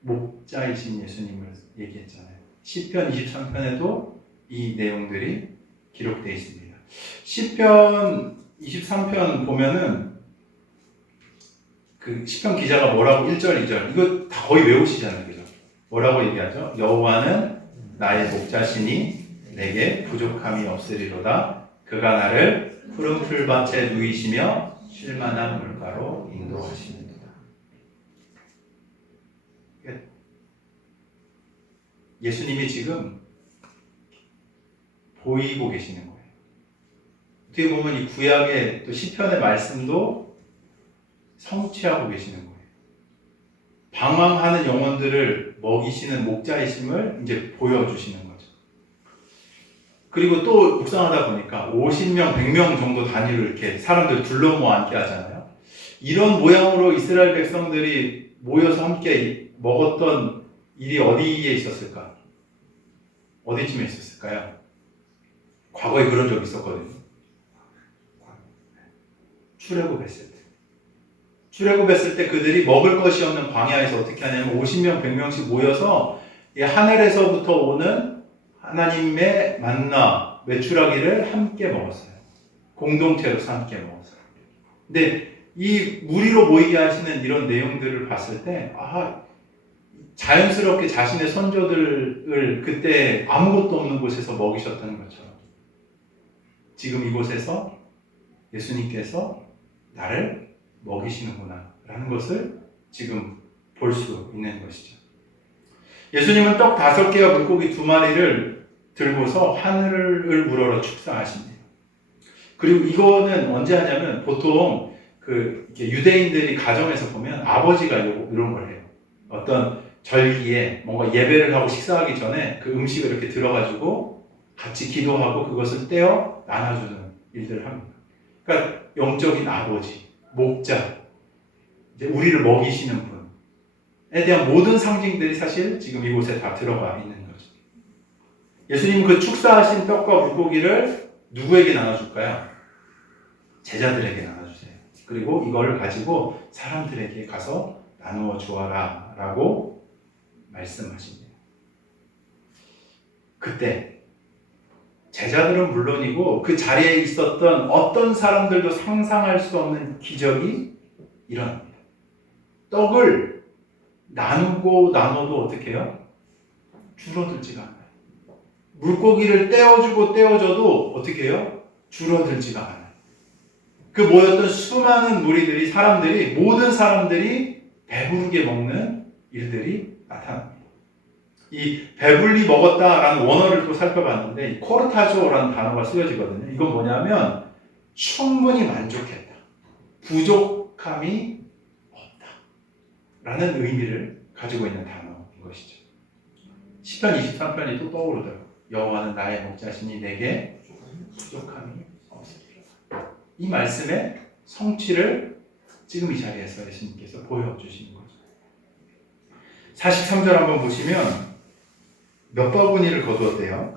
목자이신 예수님을 얘기했잖아요. 시편 23편에도 이 내용들이 기록되어 있습니다. 시편 23편 보면은 그 시편 기자가 뭐라고 1절, 2절 이거 다 거의 외우시잖아요. 그죠? 뭐라고 얘기하죠? 여호와는 나의 목자시니 내게 부족함이 없으리로다. 그가 나를 푸른 풀밭에 누이시며 쉴만한 물가로 인도하시느니라. 예수님이 지금 보이고 계시는 거예요. 어떻게 보면 이 구약의 또 시편의 말씀도 성취하고 계시는 거예요. 방황하는 영혼들을 먹이시는 목자이심을 이제 보여주시는 거죠. 그리고 또 묵상하다 보니까 50명, 100명 정도 단위로 이렇게 사람들 둘러 모아 앉게 하잖아요. 이런 모양으로 이스라엘 백성들이 모여서 함께 먹었던 일이 어디에 있었을까? 어디쯤에 있었을까요? 과거에 그런 적이 있었거든요. 출애굽했을 때. 출애굽했을 때 그들이 먹을 것이 없는 광야에서 어떻게 하냐면 50명, 100명씩 모여서 이 하늘에서부터 오는 하나님의 만나, 메추라기를 함께 먹었어요. 공동체로서 함께 먹었어요. 근데 이 무리로 모이게 하시는 이런 내용들을 봤을 때, 자연스럽게 자신의 선조들을 그때 아무것도 없는 곳에서 먹이셨다는 것처럼 지금 이곳에서 예수님께서 나를 먹이시는구나 라는 것을 지금 볼 수 있는 것이죠. 예수님은 떡 5개와 물고기 2마리를 들고서 하늘을 우러러 축사하십니다. 그리고 이거는 언제 하냐면 보통 이렇게 유대인들이 가정에서 보면 아버지가 이런 걸 해요. 어떤 절기에 뭔가 예배를 하고 식사하기 전에 그 음식을 이렇게 들어가지고 같이 기도하고 그것을 떼어 나눠주는 일들을 합니다. 그러니까 영적인 아버지, 목자, 이제 우리를 먹이시는 분에 대한 모든 상징들이 사실 지금 이곳에 다 들어가 있는 거죠. 예수님은 그 축사하신 떡과 물고기를 누구에게 나눠줄까요? 제자들에게 나눠주세요. 그리고 이걸 가지고 사람들에게 가서 나누어 주어라 라고 말씀하십니다. 그때 제자들은 물론이고 그 자리에 있었던 어떤 사람들도 상상할 수 없는 기적이 일어납니다. 떡을 나눠도 어떻게 해요? 줄어들지가 않아요. 물고기를 떼어주고 떼어줘도 어떻게 해요? 줄어들지가 않아요. 그 모였던 수많은 무리들이 모든 사람들이 배부르게 먹는 일들이 나타납니다. 이 배불리 먹었다라는 원어를 또 살펴봤는데 코르타조라는 단어가 쓰여지거든요. 이건 뭐냐면 충분히 만족했다. 부족함이 없다. 라는 의미를 가지고 있는 단어인 것이죠. 시편 23편이 또 떠오르더라고요. 여호와는 나의 목자시니 내게 부족함이 없으리라. 이 말씀의 성취를 지금 이 자리에서 예수님께서 보여주시는 거죠. 43절 한번 보시면 몇 바구니를 거두었대요?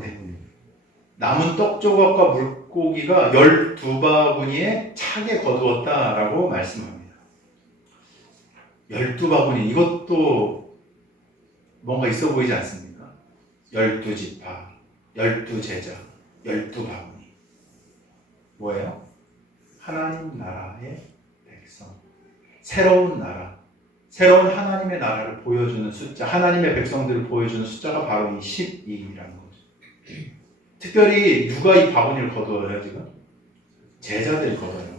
네. 남은 떡 조각과 물고기가 12바구니에 차게 거두었다라고 말씀합니다. 12바구니, 이것도 뭔가 있어 보이지 않습니까? 12지파, 12제자, 12바구니. 뭐예요? 하나님 나라의 백성, 새로운 나라, 새로운 하나님의 나라를 보여주는 숫자, 하나님의 백성들을 보여주는 숫자가 바로 이 12이라는 거죠. 특별히 누가 이 바구니를 거두어요 지금? 제자들이 거둬요.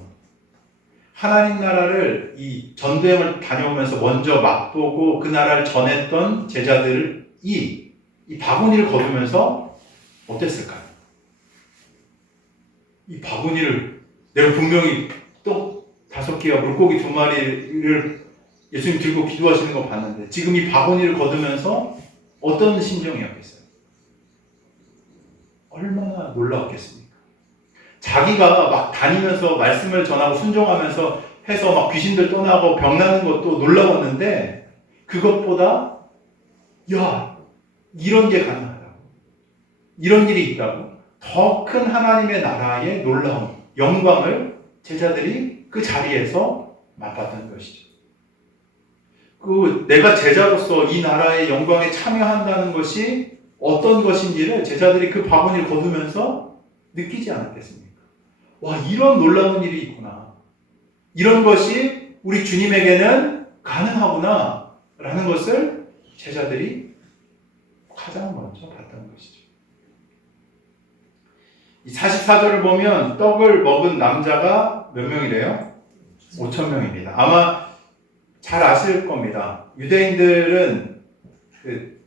하나님 나라를 이 전도여행을 다녀오면서 먼저 맛보고 그 나라를 전했던 제자들이 이 바구니를 거두면서 어땠을까요? 이 바구니를 내가 분명히 떡 5개와 물고기 2마리를 예수님 들고 기도하시는 거 봤는데 지금 이 바구니를 거두면서 어떤 심정이었겠어요? 얼마나 놀라웠겠습니까? 자기가 막 다니면서 말씀을 전하고 순종하면서 해서 막 귀신들 떠나고 병나는 것도 놀라웠는데 그것보다 야 이런 게 가능하다고 이런 일이 있다고 더 큰 하나님의 나라의 놀라움 영광을 제자들이 그 자리에서 맛봤던 것이죠. 내가 제자로서 이 나라의 영광에 참여한다는 것이 어떤 것인지를 제자들이 그 바구니를 거두면서 느끼지 않았겠습니까? 와, 이런 놀라운 일이 있구나. 이런 것이 우리 주님에게는 가능하구나. 라는 것을 제자들이 가장 먼저 봤던 것이죠. 이 44절을 보면 떡을 먹은 남자가 몇 명이래요? 5,000명입니다. 아마 잘 아실 겁니다. 유대인들은 그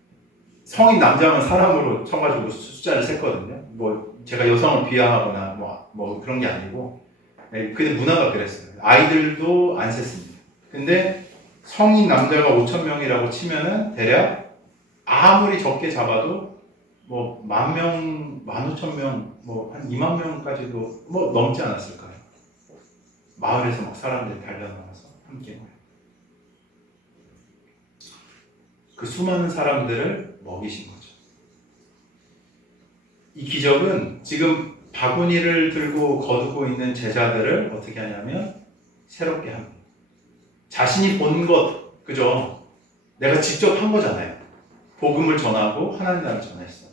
성인 남자만 사람으로 쳐가지고 숫자를 셌거든요. 뭐 제가 여성을 비하하거나 뭐 그런 게 아니고, 근데 문화가 그랬어요. 아이들도 안 셌습니다. 근데 성인 남자가 5,000명이라고 치면은 대략 아무리 적게 잡아도 뭐 10,000명, 15,000명, 뭐 한 20,000명까지도 뭐 넘지 않았을까요? 마을에서 막 사람들이 달려나와서 함께 모여. 그 수많은 사람들을 먹이신 거죠. 이 기적은 지금 바구니를 들고 거두고 있는 제자들을 어떻게 하냐면 새롭게 합니다. 자신이 본 것, 그죠? 내가 직접 한 거잖아요. 복음을 전하고 하나님 나라를 전했어.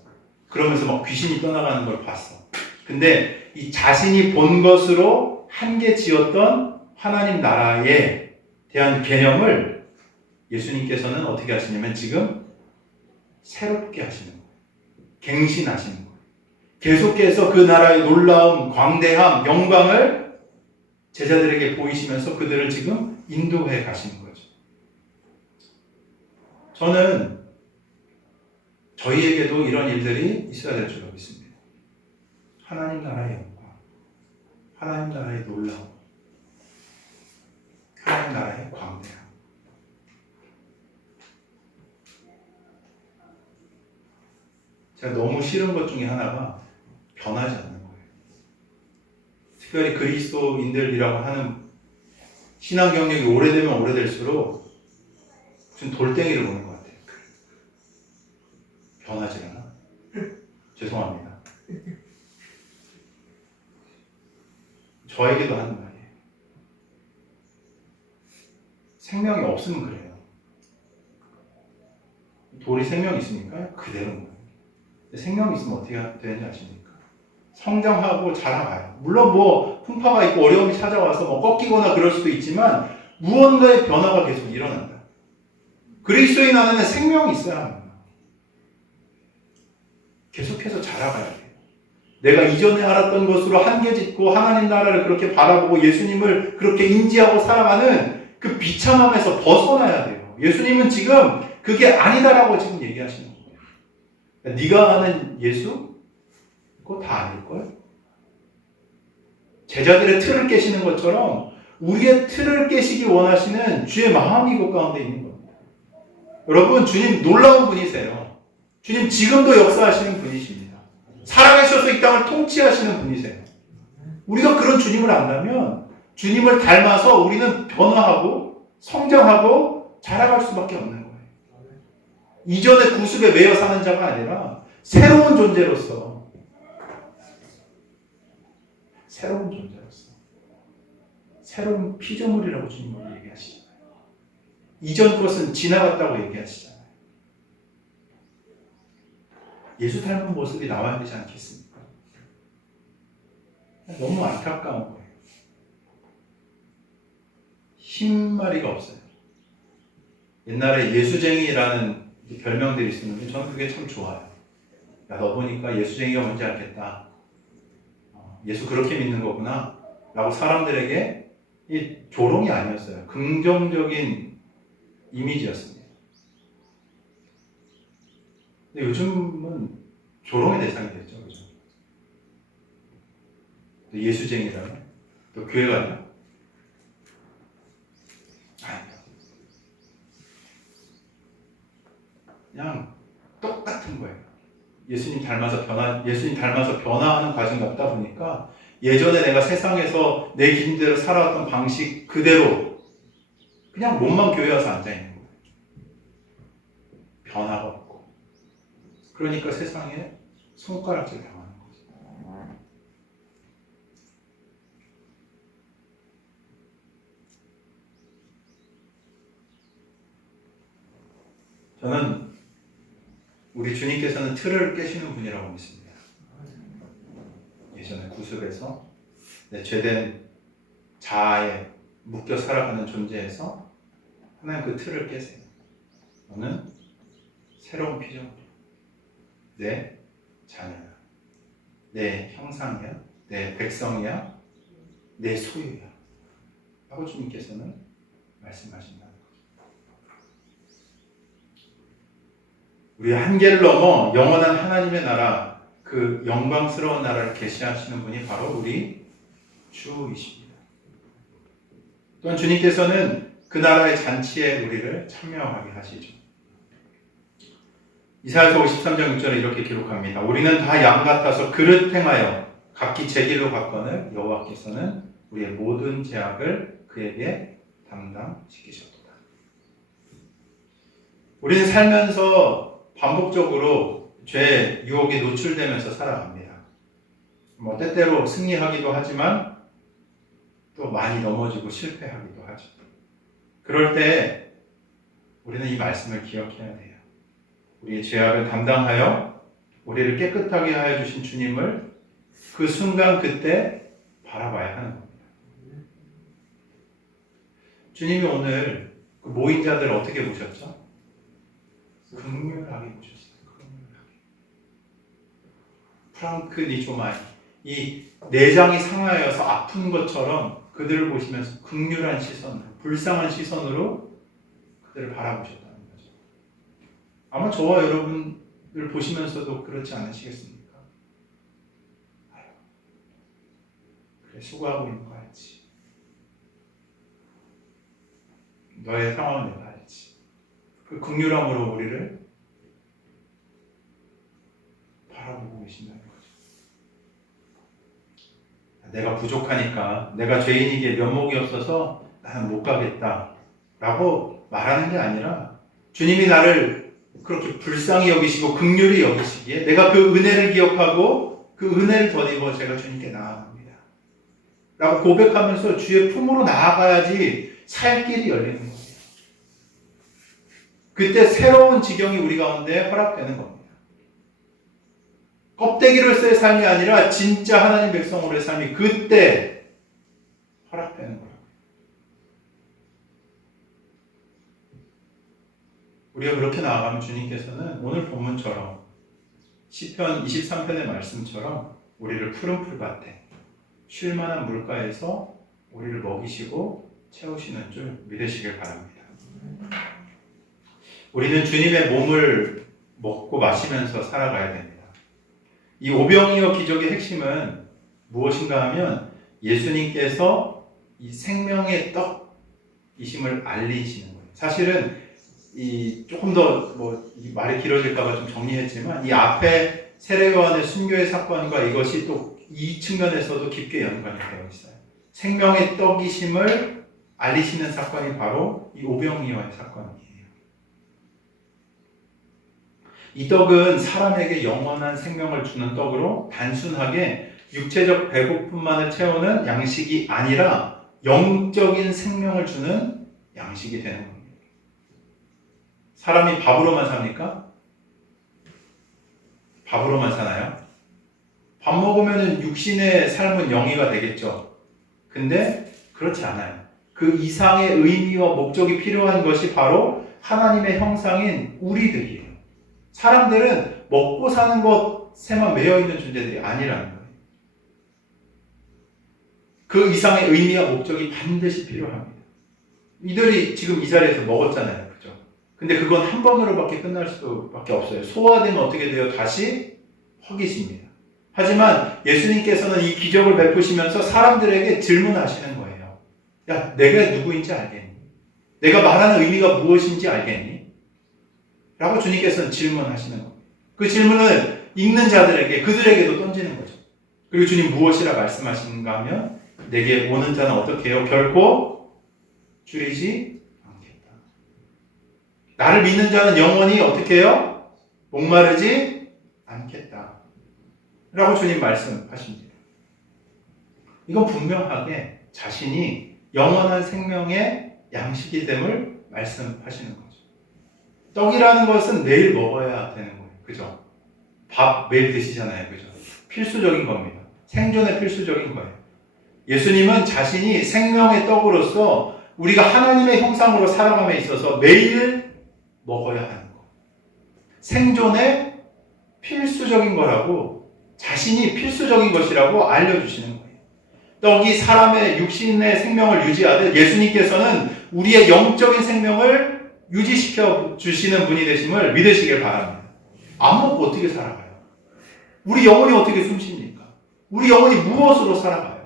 그러면서 막 귀신이 떠나가는 걸 봤어. 근데 이 자신이 본 것으로 한계 지었던 하나님 나라에 대한 개념을 예수님께서는 어떻게 하시냐면 지금 새롭게 하시는 거예요. 갱신하시는 거예요. 계속해서 그 나라의 놀라운 광대함, 영광을 제자들에게 보이시면서 그들을 지금 인도해 가시는 거죠. 저는 저희에게도 이런 일들이 있어야 될 줄 믿습니다. 하나님 나라의 영광, 하나님 나라의 놀라움, 하나님 나라의 광대함. 제가 너무 싫은 것 중에 하나가 변하지 않는 거예요. 특별히 그리스도인들이라고 하는 신앙 경력이 오래되면 오래될수록 무슨 돌덩이를 보는 것 같아요. 변하지 않아? 죄송합니다. 저에게도 하는 말이에요. 생명이 없으면 그래요. 돌이 생명이 있으니까 그대로인 거예요. 생명이 있으면 어떻게 되는지 아십니까? 성장하고 자라가요. 물론 뭐 풍파가 있고 어려움이 찾아와서 뭐 꺾이거나 그럴 수도 있지만 무언가의 변화가 계속 일어난다. 그리스도인 안에는 생명이 있어야 합니다. 계속해서 자라가야 돼요. 내가 이전에 알았던 것으로 한계 짓고 하나님 나라를 그렇게 바라보고 예수님을 그렇게 인지하고 살아가는 그 비참함에서 벗어나야 돼요. 예수님은 지금 그게 아니다라고 지금 얘기하시는 거예요. 네가 아는 예수? 그거 다 아닐걸? 제자들의 틀을 깨시는 것처럼 우리의 틀을 깨시기 원하시는 주의 마음이 그 가운데 있는 겁니다. 여러분, 주님 놀라운 분이세요. 주님 지금도 역사하시는 분이십니다. 살아계셔서 이 땅을 통치하시는 분이세요. 우리가 그런 주님을 안다면 주님을 닮아서 우리는 변화하고 성장하고 자라갈 수밖에 없는 거예요. 이전의 구습에 매여 사는 자가 아니라 새로운 존재로서 새로운 피조물이라고 주님은 얘기하시잖아요. 이전 것은 지나갔다고 얘기하시잖아요. 예수 닮은 모습이 나와야 되지 않겠습니까? 너무 안타까운 거예요. 흰마리가 없어요. 옛날에 예수쟁이라는 별명들이 있었는데 저는 그게 참 좋아요. 야, 너 보니까 예수쟁이가 뭔지 알겠다. 예수 그렇게 믿는 거구나. 라고 사람들에게 이 조롱이 아니었어요. 긍정적인 이미지였습니다. 근데 요즘은 조롱의 대상이 됐죠. 그죠? 또 예수쟁이라면? 또 교회 가냐? 아니요. 그냥 똑같은 거예요. 예수님 닮아서 변화하는 과정이 없다 보니까 예전에 내가 세상에서 내 기준대로 살아왔던 방식 그대로 그냥 몸만 교회 와서 앉아있는 거예요. 변화가 없고. 그러니까 세상에 손가락질 당하는 거죠. 저는 우리 주님께서는 틀을 깨시는 분이라고 믿습니다. 예전에 구습에서 내 죄된 자아에 묶여 살아가는 존재에서 하나님 그 틀을 깨세요. 너는 새로운 피조물이야. 내 자녀야. 내 형상이야. 내 백성이야. 내 소유야. 하고 주님께서는 말씀하신다는 거죠. 우리의 한계를 넘어 영원한 하나님의 나라, 그 영광스러운 나라를 계시하시는 분이 바로 우리 주이십니다. 또한 주님께서는 그 나라의 잔치에 우리를 참여하게 하시죠. 이사야서 53장 6절에 이렇게 기록합니다. 우리는 다 양 같아서 그릇 행하여 각기 제 길로 갔거늘 여호와께서는 우리의 모든 죄악을 그에게 담당시키셨도다. 우리는 살면서 반복적으로 죄의 유혹에 노출되면서 살아갑니다. 때때로 승리하기도 하지만 또 많이 넘어지고 실패하기도 하죠. 그럴 때 우리는 이 말씀을 기억해야 돼요. 우리의 죄악을 담당하여 우리를 깨끗하게 하여 주신 주님을 그 순간 그때 바라봐야 하는 겁니다. 주님이 오늘 그 모인 자들을 어떻게 보셨죠? 긍휼하게 보셨어요. 프랑크 니초마이, 이 내장이 상하여서 아픈 것처럼 그들을 보시면서 긍휼한 시선으로, 불쌍한 시선으로 그들을 바라보셨다는 거죠. 아마 저와 여러분을 보시면서도 그렇지 않으시겠습니까? 아유, 그래 수고하고 있는 거 알지. 너의 상황은 내가 알지. 그 긍휼함으로 우리를 바라보고 계신다는 거죠. 내가 부족하니까, 내가 죄인이기에 면목이 없어서 나는 못 가겠다 라고 말하는 게 아니라 주님이 나를 그렇게 불쌍히 여기시고 긍휼히 여기시기에 내가 그 은혜를 기억하고 그 은혜를 덧입어 제가 주님께 나아갑니다 라고 고백하면서 주의 품으로 나아가야지 살 길이 열리는 거예요. 그때 새로운 지경이 우리 가운데 허락되는 겁니다. 껍데기로서의 삶이 아니라 진짜 하나님 백성으로의 삶이 그때 허락되는 거예요. 우리가 그렇게 나아가면 주님께서는 오늘 본문처럼 시편 23편의 말씀처럼 우리를 푸른 풀밭에 쉴 만한 물가에서 우리를 먹이시고 채우시는 줄 믿으시길 바랍니다. 우리는 주님의 몸을 먹고 마시면서 살아가야 됩니다. 이 오병이어 기적의 핵심은 무엇인가 하면 예수님께서 이 생명의 떡이심을 알리시는 거예요. 사실은 이 조금 더 이 말이 길어질까봐 좀 정리했지만 이 앞에 세례요한의 순교의 사건과 이것이 또 이 측면에서도 깊게 연관이 되어 있어요. 생명의 떡이심을 알리시는 사건이 바로 이 오병이어의 사건이에요. 이 떡은 사람에게 영원한 생명을 주는 떡으로 단순하게 육체적 배고픔만을 채우는 양식이 아니라 영적인 생명을 주는 양식이 되는 겁니다. 사람이 밥으로만 삽니까? 밥으로만 사나요? 밥 먹으면 육신의 삶은 영이가 되겠죠. 근데 그렇지 않아요. 그 이상의 의미와 목적이 필요한 것이 바로 하나님의 형상인 우리들이에요. 사람들은 먹고 사는 것에만 매여 있는 존재들이 아니라는 거예요. 그 이상의 의미와 목적이 반드시 필요합니다. 이들이 지금 이 자리에서 먹었잖아요. 그죠? 근데 그건 한 번으로밖에 끝날 수밖에 없어요. 소화되면 어떻게 돼요? 다시 허기집니다. 하지만 예수님께서는 이 기적을 베푸시면서 사람들에게 질문하시는 거예요. 야, 내가 누구인지 알겠니? 내가 말하는 의미가 무엇인지 알겠니? 라고 주님께서는 질문하시는 겁니다. 그 질문을 읽는 자들에게, 그들에게도 던지는 거죠. 그리고 주님 무엇이라 말씀하시는가 하면 내게 오는 자는 어떻게 해요? 결코 줄이지 않겠다. 나를 믿는 자는 영원히 어떻게 해요? 목마르지 않겠다. 라고 주님 말씀하십니다. 이건 분명하게 자신이 영원한 생명의 양식이 됨을 말씀하시는 거죠. 떡이라는 것은 매일 먹어야 되는 거예요. 그죠? 밥 매일 드시잖아요. 그죠? 필수적인 겁니다. 생존의 필수적인 거예요. 예수님은 자신이 생명의 떡으로서 우리가 하나님의 형상으로 살아감에 있어서 매일 먹어야 하는 거. 생존의 필수적인 거라고, 자신이 필수적인 것이라고 알려주시는 거예요. 떡이 사람의 육신의 생명을 유지하듯 예수님께서는 우리의 영적인 생명을 유지시켜 주시는 분이 되심을 믿으시길 바랍니다. 안 먹고 어떻게 살아가요? 우리 영혼이 어떻게 숨쉽니까? 우리 영혼이 무엇으로 살아가요?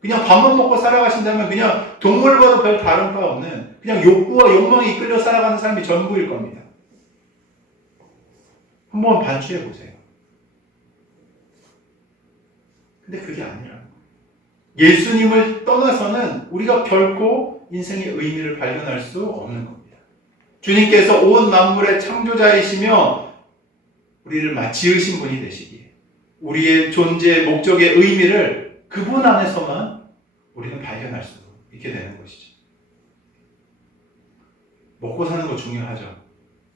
그냥 밥만 먹고 살아가신다면 그냥 동물과도 별 다른 바 없는 그냥 욕구와 욕망이 이끌려 살아가는 삶이 전부일 겁니다. 한번 반추해 보세요. 근데 그게 아니라는 거예요. 예수님을 떠나서는 우리가 결코 인생의 의미를 발견할 수 없는 겁니다. 주님께서 온 만물의 창조자이시며 우리를 지으신 분이 되시기에 우리의 존재의 목적의 의미를 그분 안에서만 우리는 발견할 수 있게 되는 것이죠. 먹고 사는 거 중요하죠.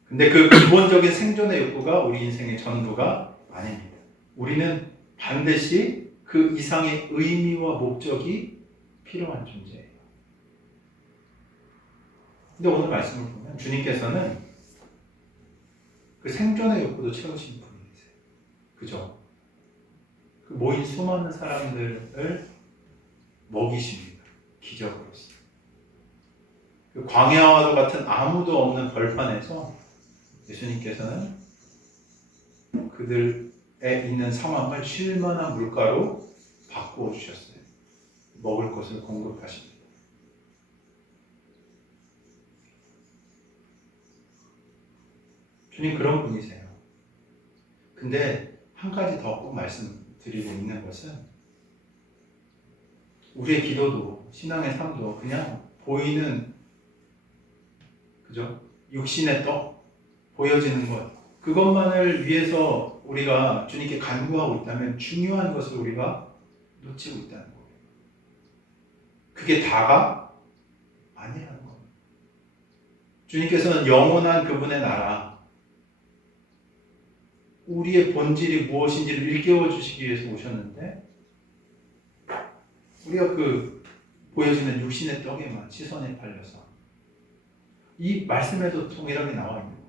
근데 그 기본적인 생존의 욕구가 우리 인생의 전부가 아닙니다. 우리는 반드시 그 이상의 의미와 목적이 필요한 존재예요. 근데 오늘 말씀을 보면 주님께서는 그 생존의 욕구도 채우신 분이세요. 그죠? 그 모인 수많은 사람들을 먹이십니다. 기적으로서. 그 광야와도 같은 아무도 없는 벌판에서 예수님께서는 그들에 있는 상황을 쉴만한 물가로 바꾸어 주셨어요. 먹을 것을 공급하십니다. 주님 그런 분이세요. 근데 한 가지 더 꼭 말씀드리고 있는 것은 우리의 기도도 신앙의 삶도 그냥 보이는 그죠? 육신의 떡 보여지는 것 그것만을 위해서 우리가 주님께 간구하고 있다면 중요한 것을 우리가 놓치고 있다는 거예요. 그게 다가 아니라는 거예요. 주님께서는 영원한 그분의 나라 우리의 본질이 무엇인지를 일깨워 주시기 위해서 오셨는데 우리가 그 보여지는 육신의 떡에만 시선에 팔려서 이 말씀에도 동일하게 나와 있는 거예요.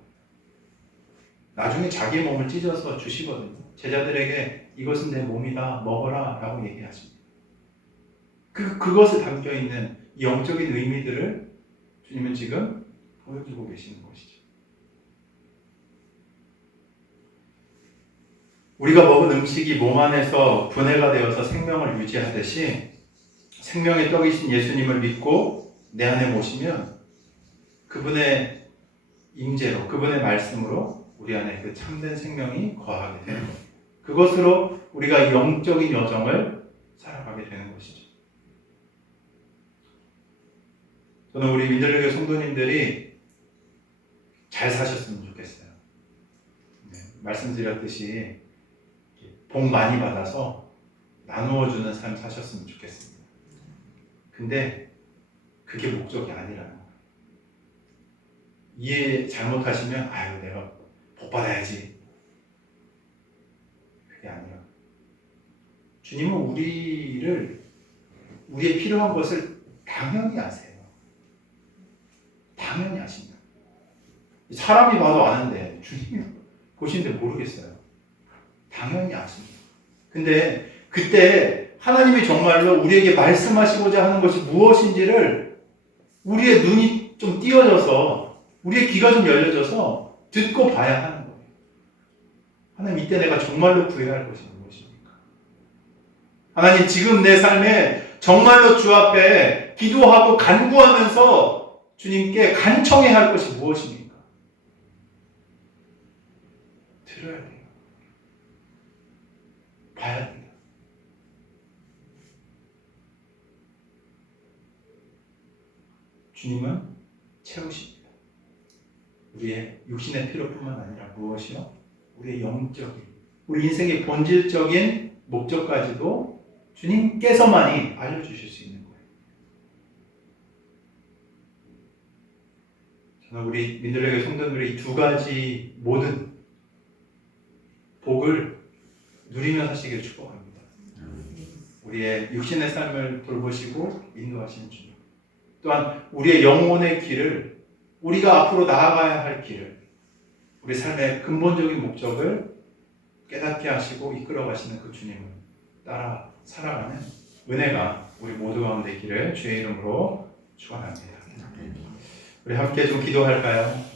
나중에 자기의 몸을 찢어서 주시거든요. 제자들에게 이것은 내 몸이다 먹어라 라고 얘기하십니다. 그것에 담겨있는 영적인 의미들을 주님은 지금 보여주고 계시는 것이죠. 우리가 먹은 음식이 몸 안에서 분해가 되어서 생명을 유지하듯이 생명의 떡이신 예수님을 믿고 내 안에 모시면 그분의 임재로 그분의 말씀으로 우리 안에 그 참된 생명이 거하게 되는 겁니다. 그것으로 우리가 영적인 여정을 살아가게 되는 것이죠. 저는 우리 민들레교회 성도님들이 잘 사셨으면 좋겠어요. 네, 말씀드렸듯이 복 많이 받아서 나누어주는 삶 사셨으면 좋겠습니다. 근데 그게 목적이 아니라는 거예요. 이해 잘못하시면 아유 내가 복 받아야지. 그게 아니라 주님은 우리의 필요한 것을 당연히 아세요. 당연히 아십니다. 사람이 봐도 아는데 주님이 보시는데 모르겠어요. 당연히 아십니다. 근데 그때 하나님이 정말로 우리에게 말씀하시고자 하는 것이 무엇인지를 우리의 눈이 좀 띄어져서 우리의 귀가 좀 열려져서 듣고 봐야 하는 거예요. 하나님 이때 내가 정말로 구해야 할 것이 무엇입니까? 하나님 지금 내 삶에 정말로 주 앞에 기도하고 간구하면서 주님께 간청해야 할 것이 무엇입니까? 들어야 돼요. 봐야 됩니다. 주님은 채우십니다. 우리의 육신의 필요뿐만 아니라 무엇이요? 우리의 영적인, 우리 인생의 본질적인 목적까지도 주님께서만이 알려주실 수 있는 거예요. 저는 우리 민들레교회 성도들의 이 두 가지 모든 복을 누리며 사시기를 축복합니다. 우리의 육신의 삶을 돌보시고 인도하시는 주님, 또한 우리의 영혼의 길을, 우리가 앞으로 나아가야 할 길을, 우리 삶의 근본적인 목적을 깨닫게 하시고 이끌어 가시는 그 주님을 따라 살아가는 은혜가 우리 모두 가운데 있기를 주의 이름으로 축원합니다. 우리 함께 좀 기도할까요?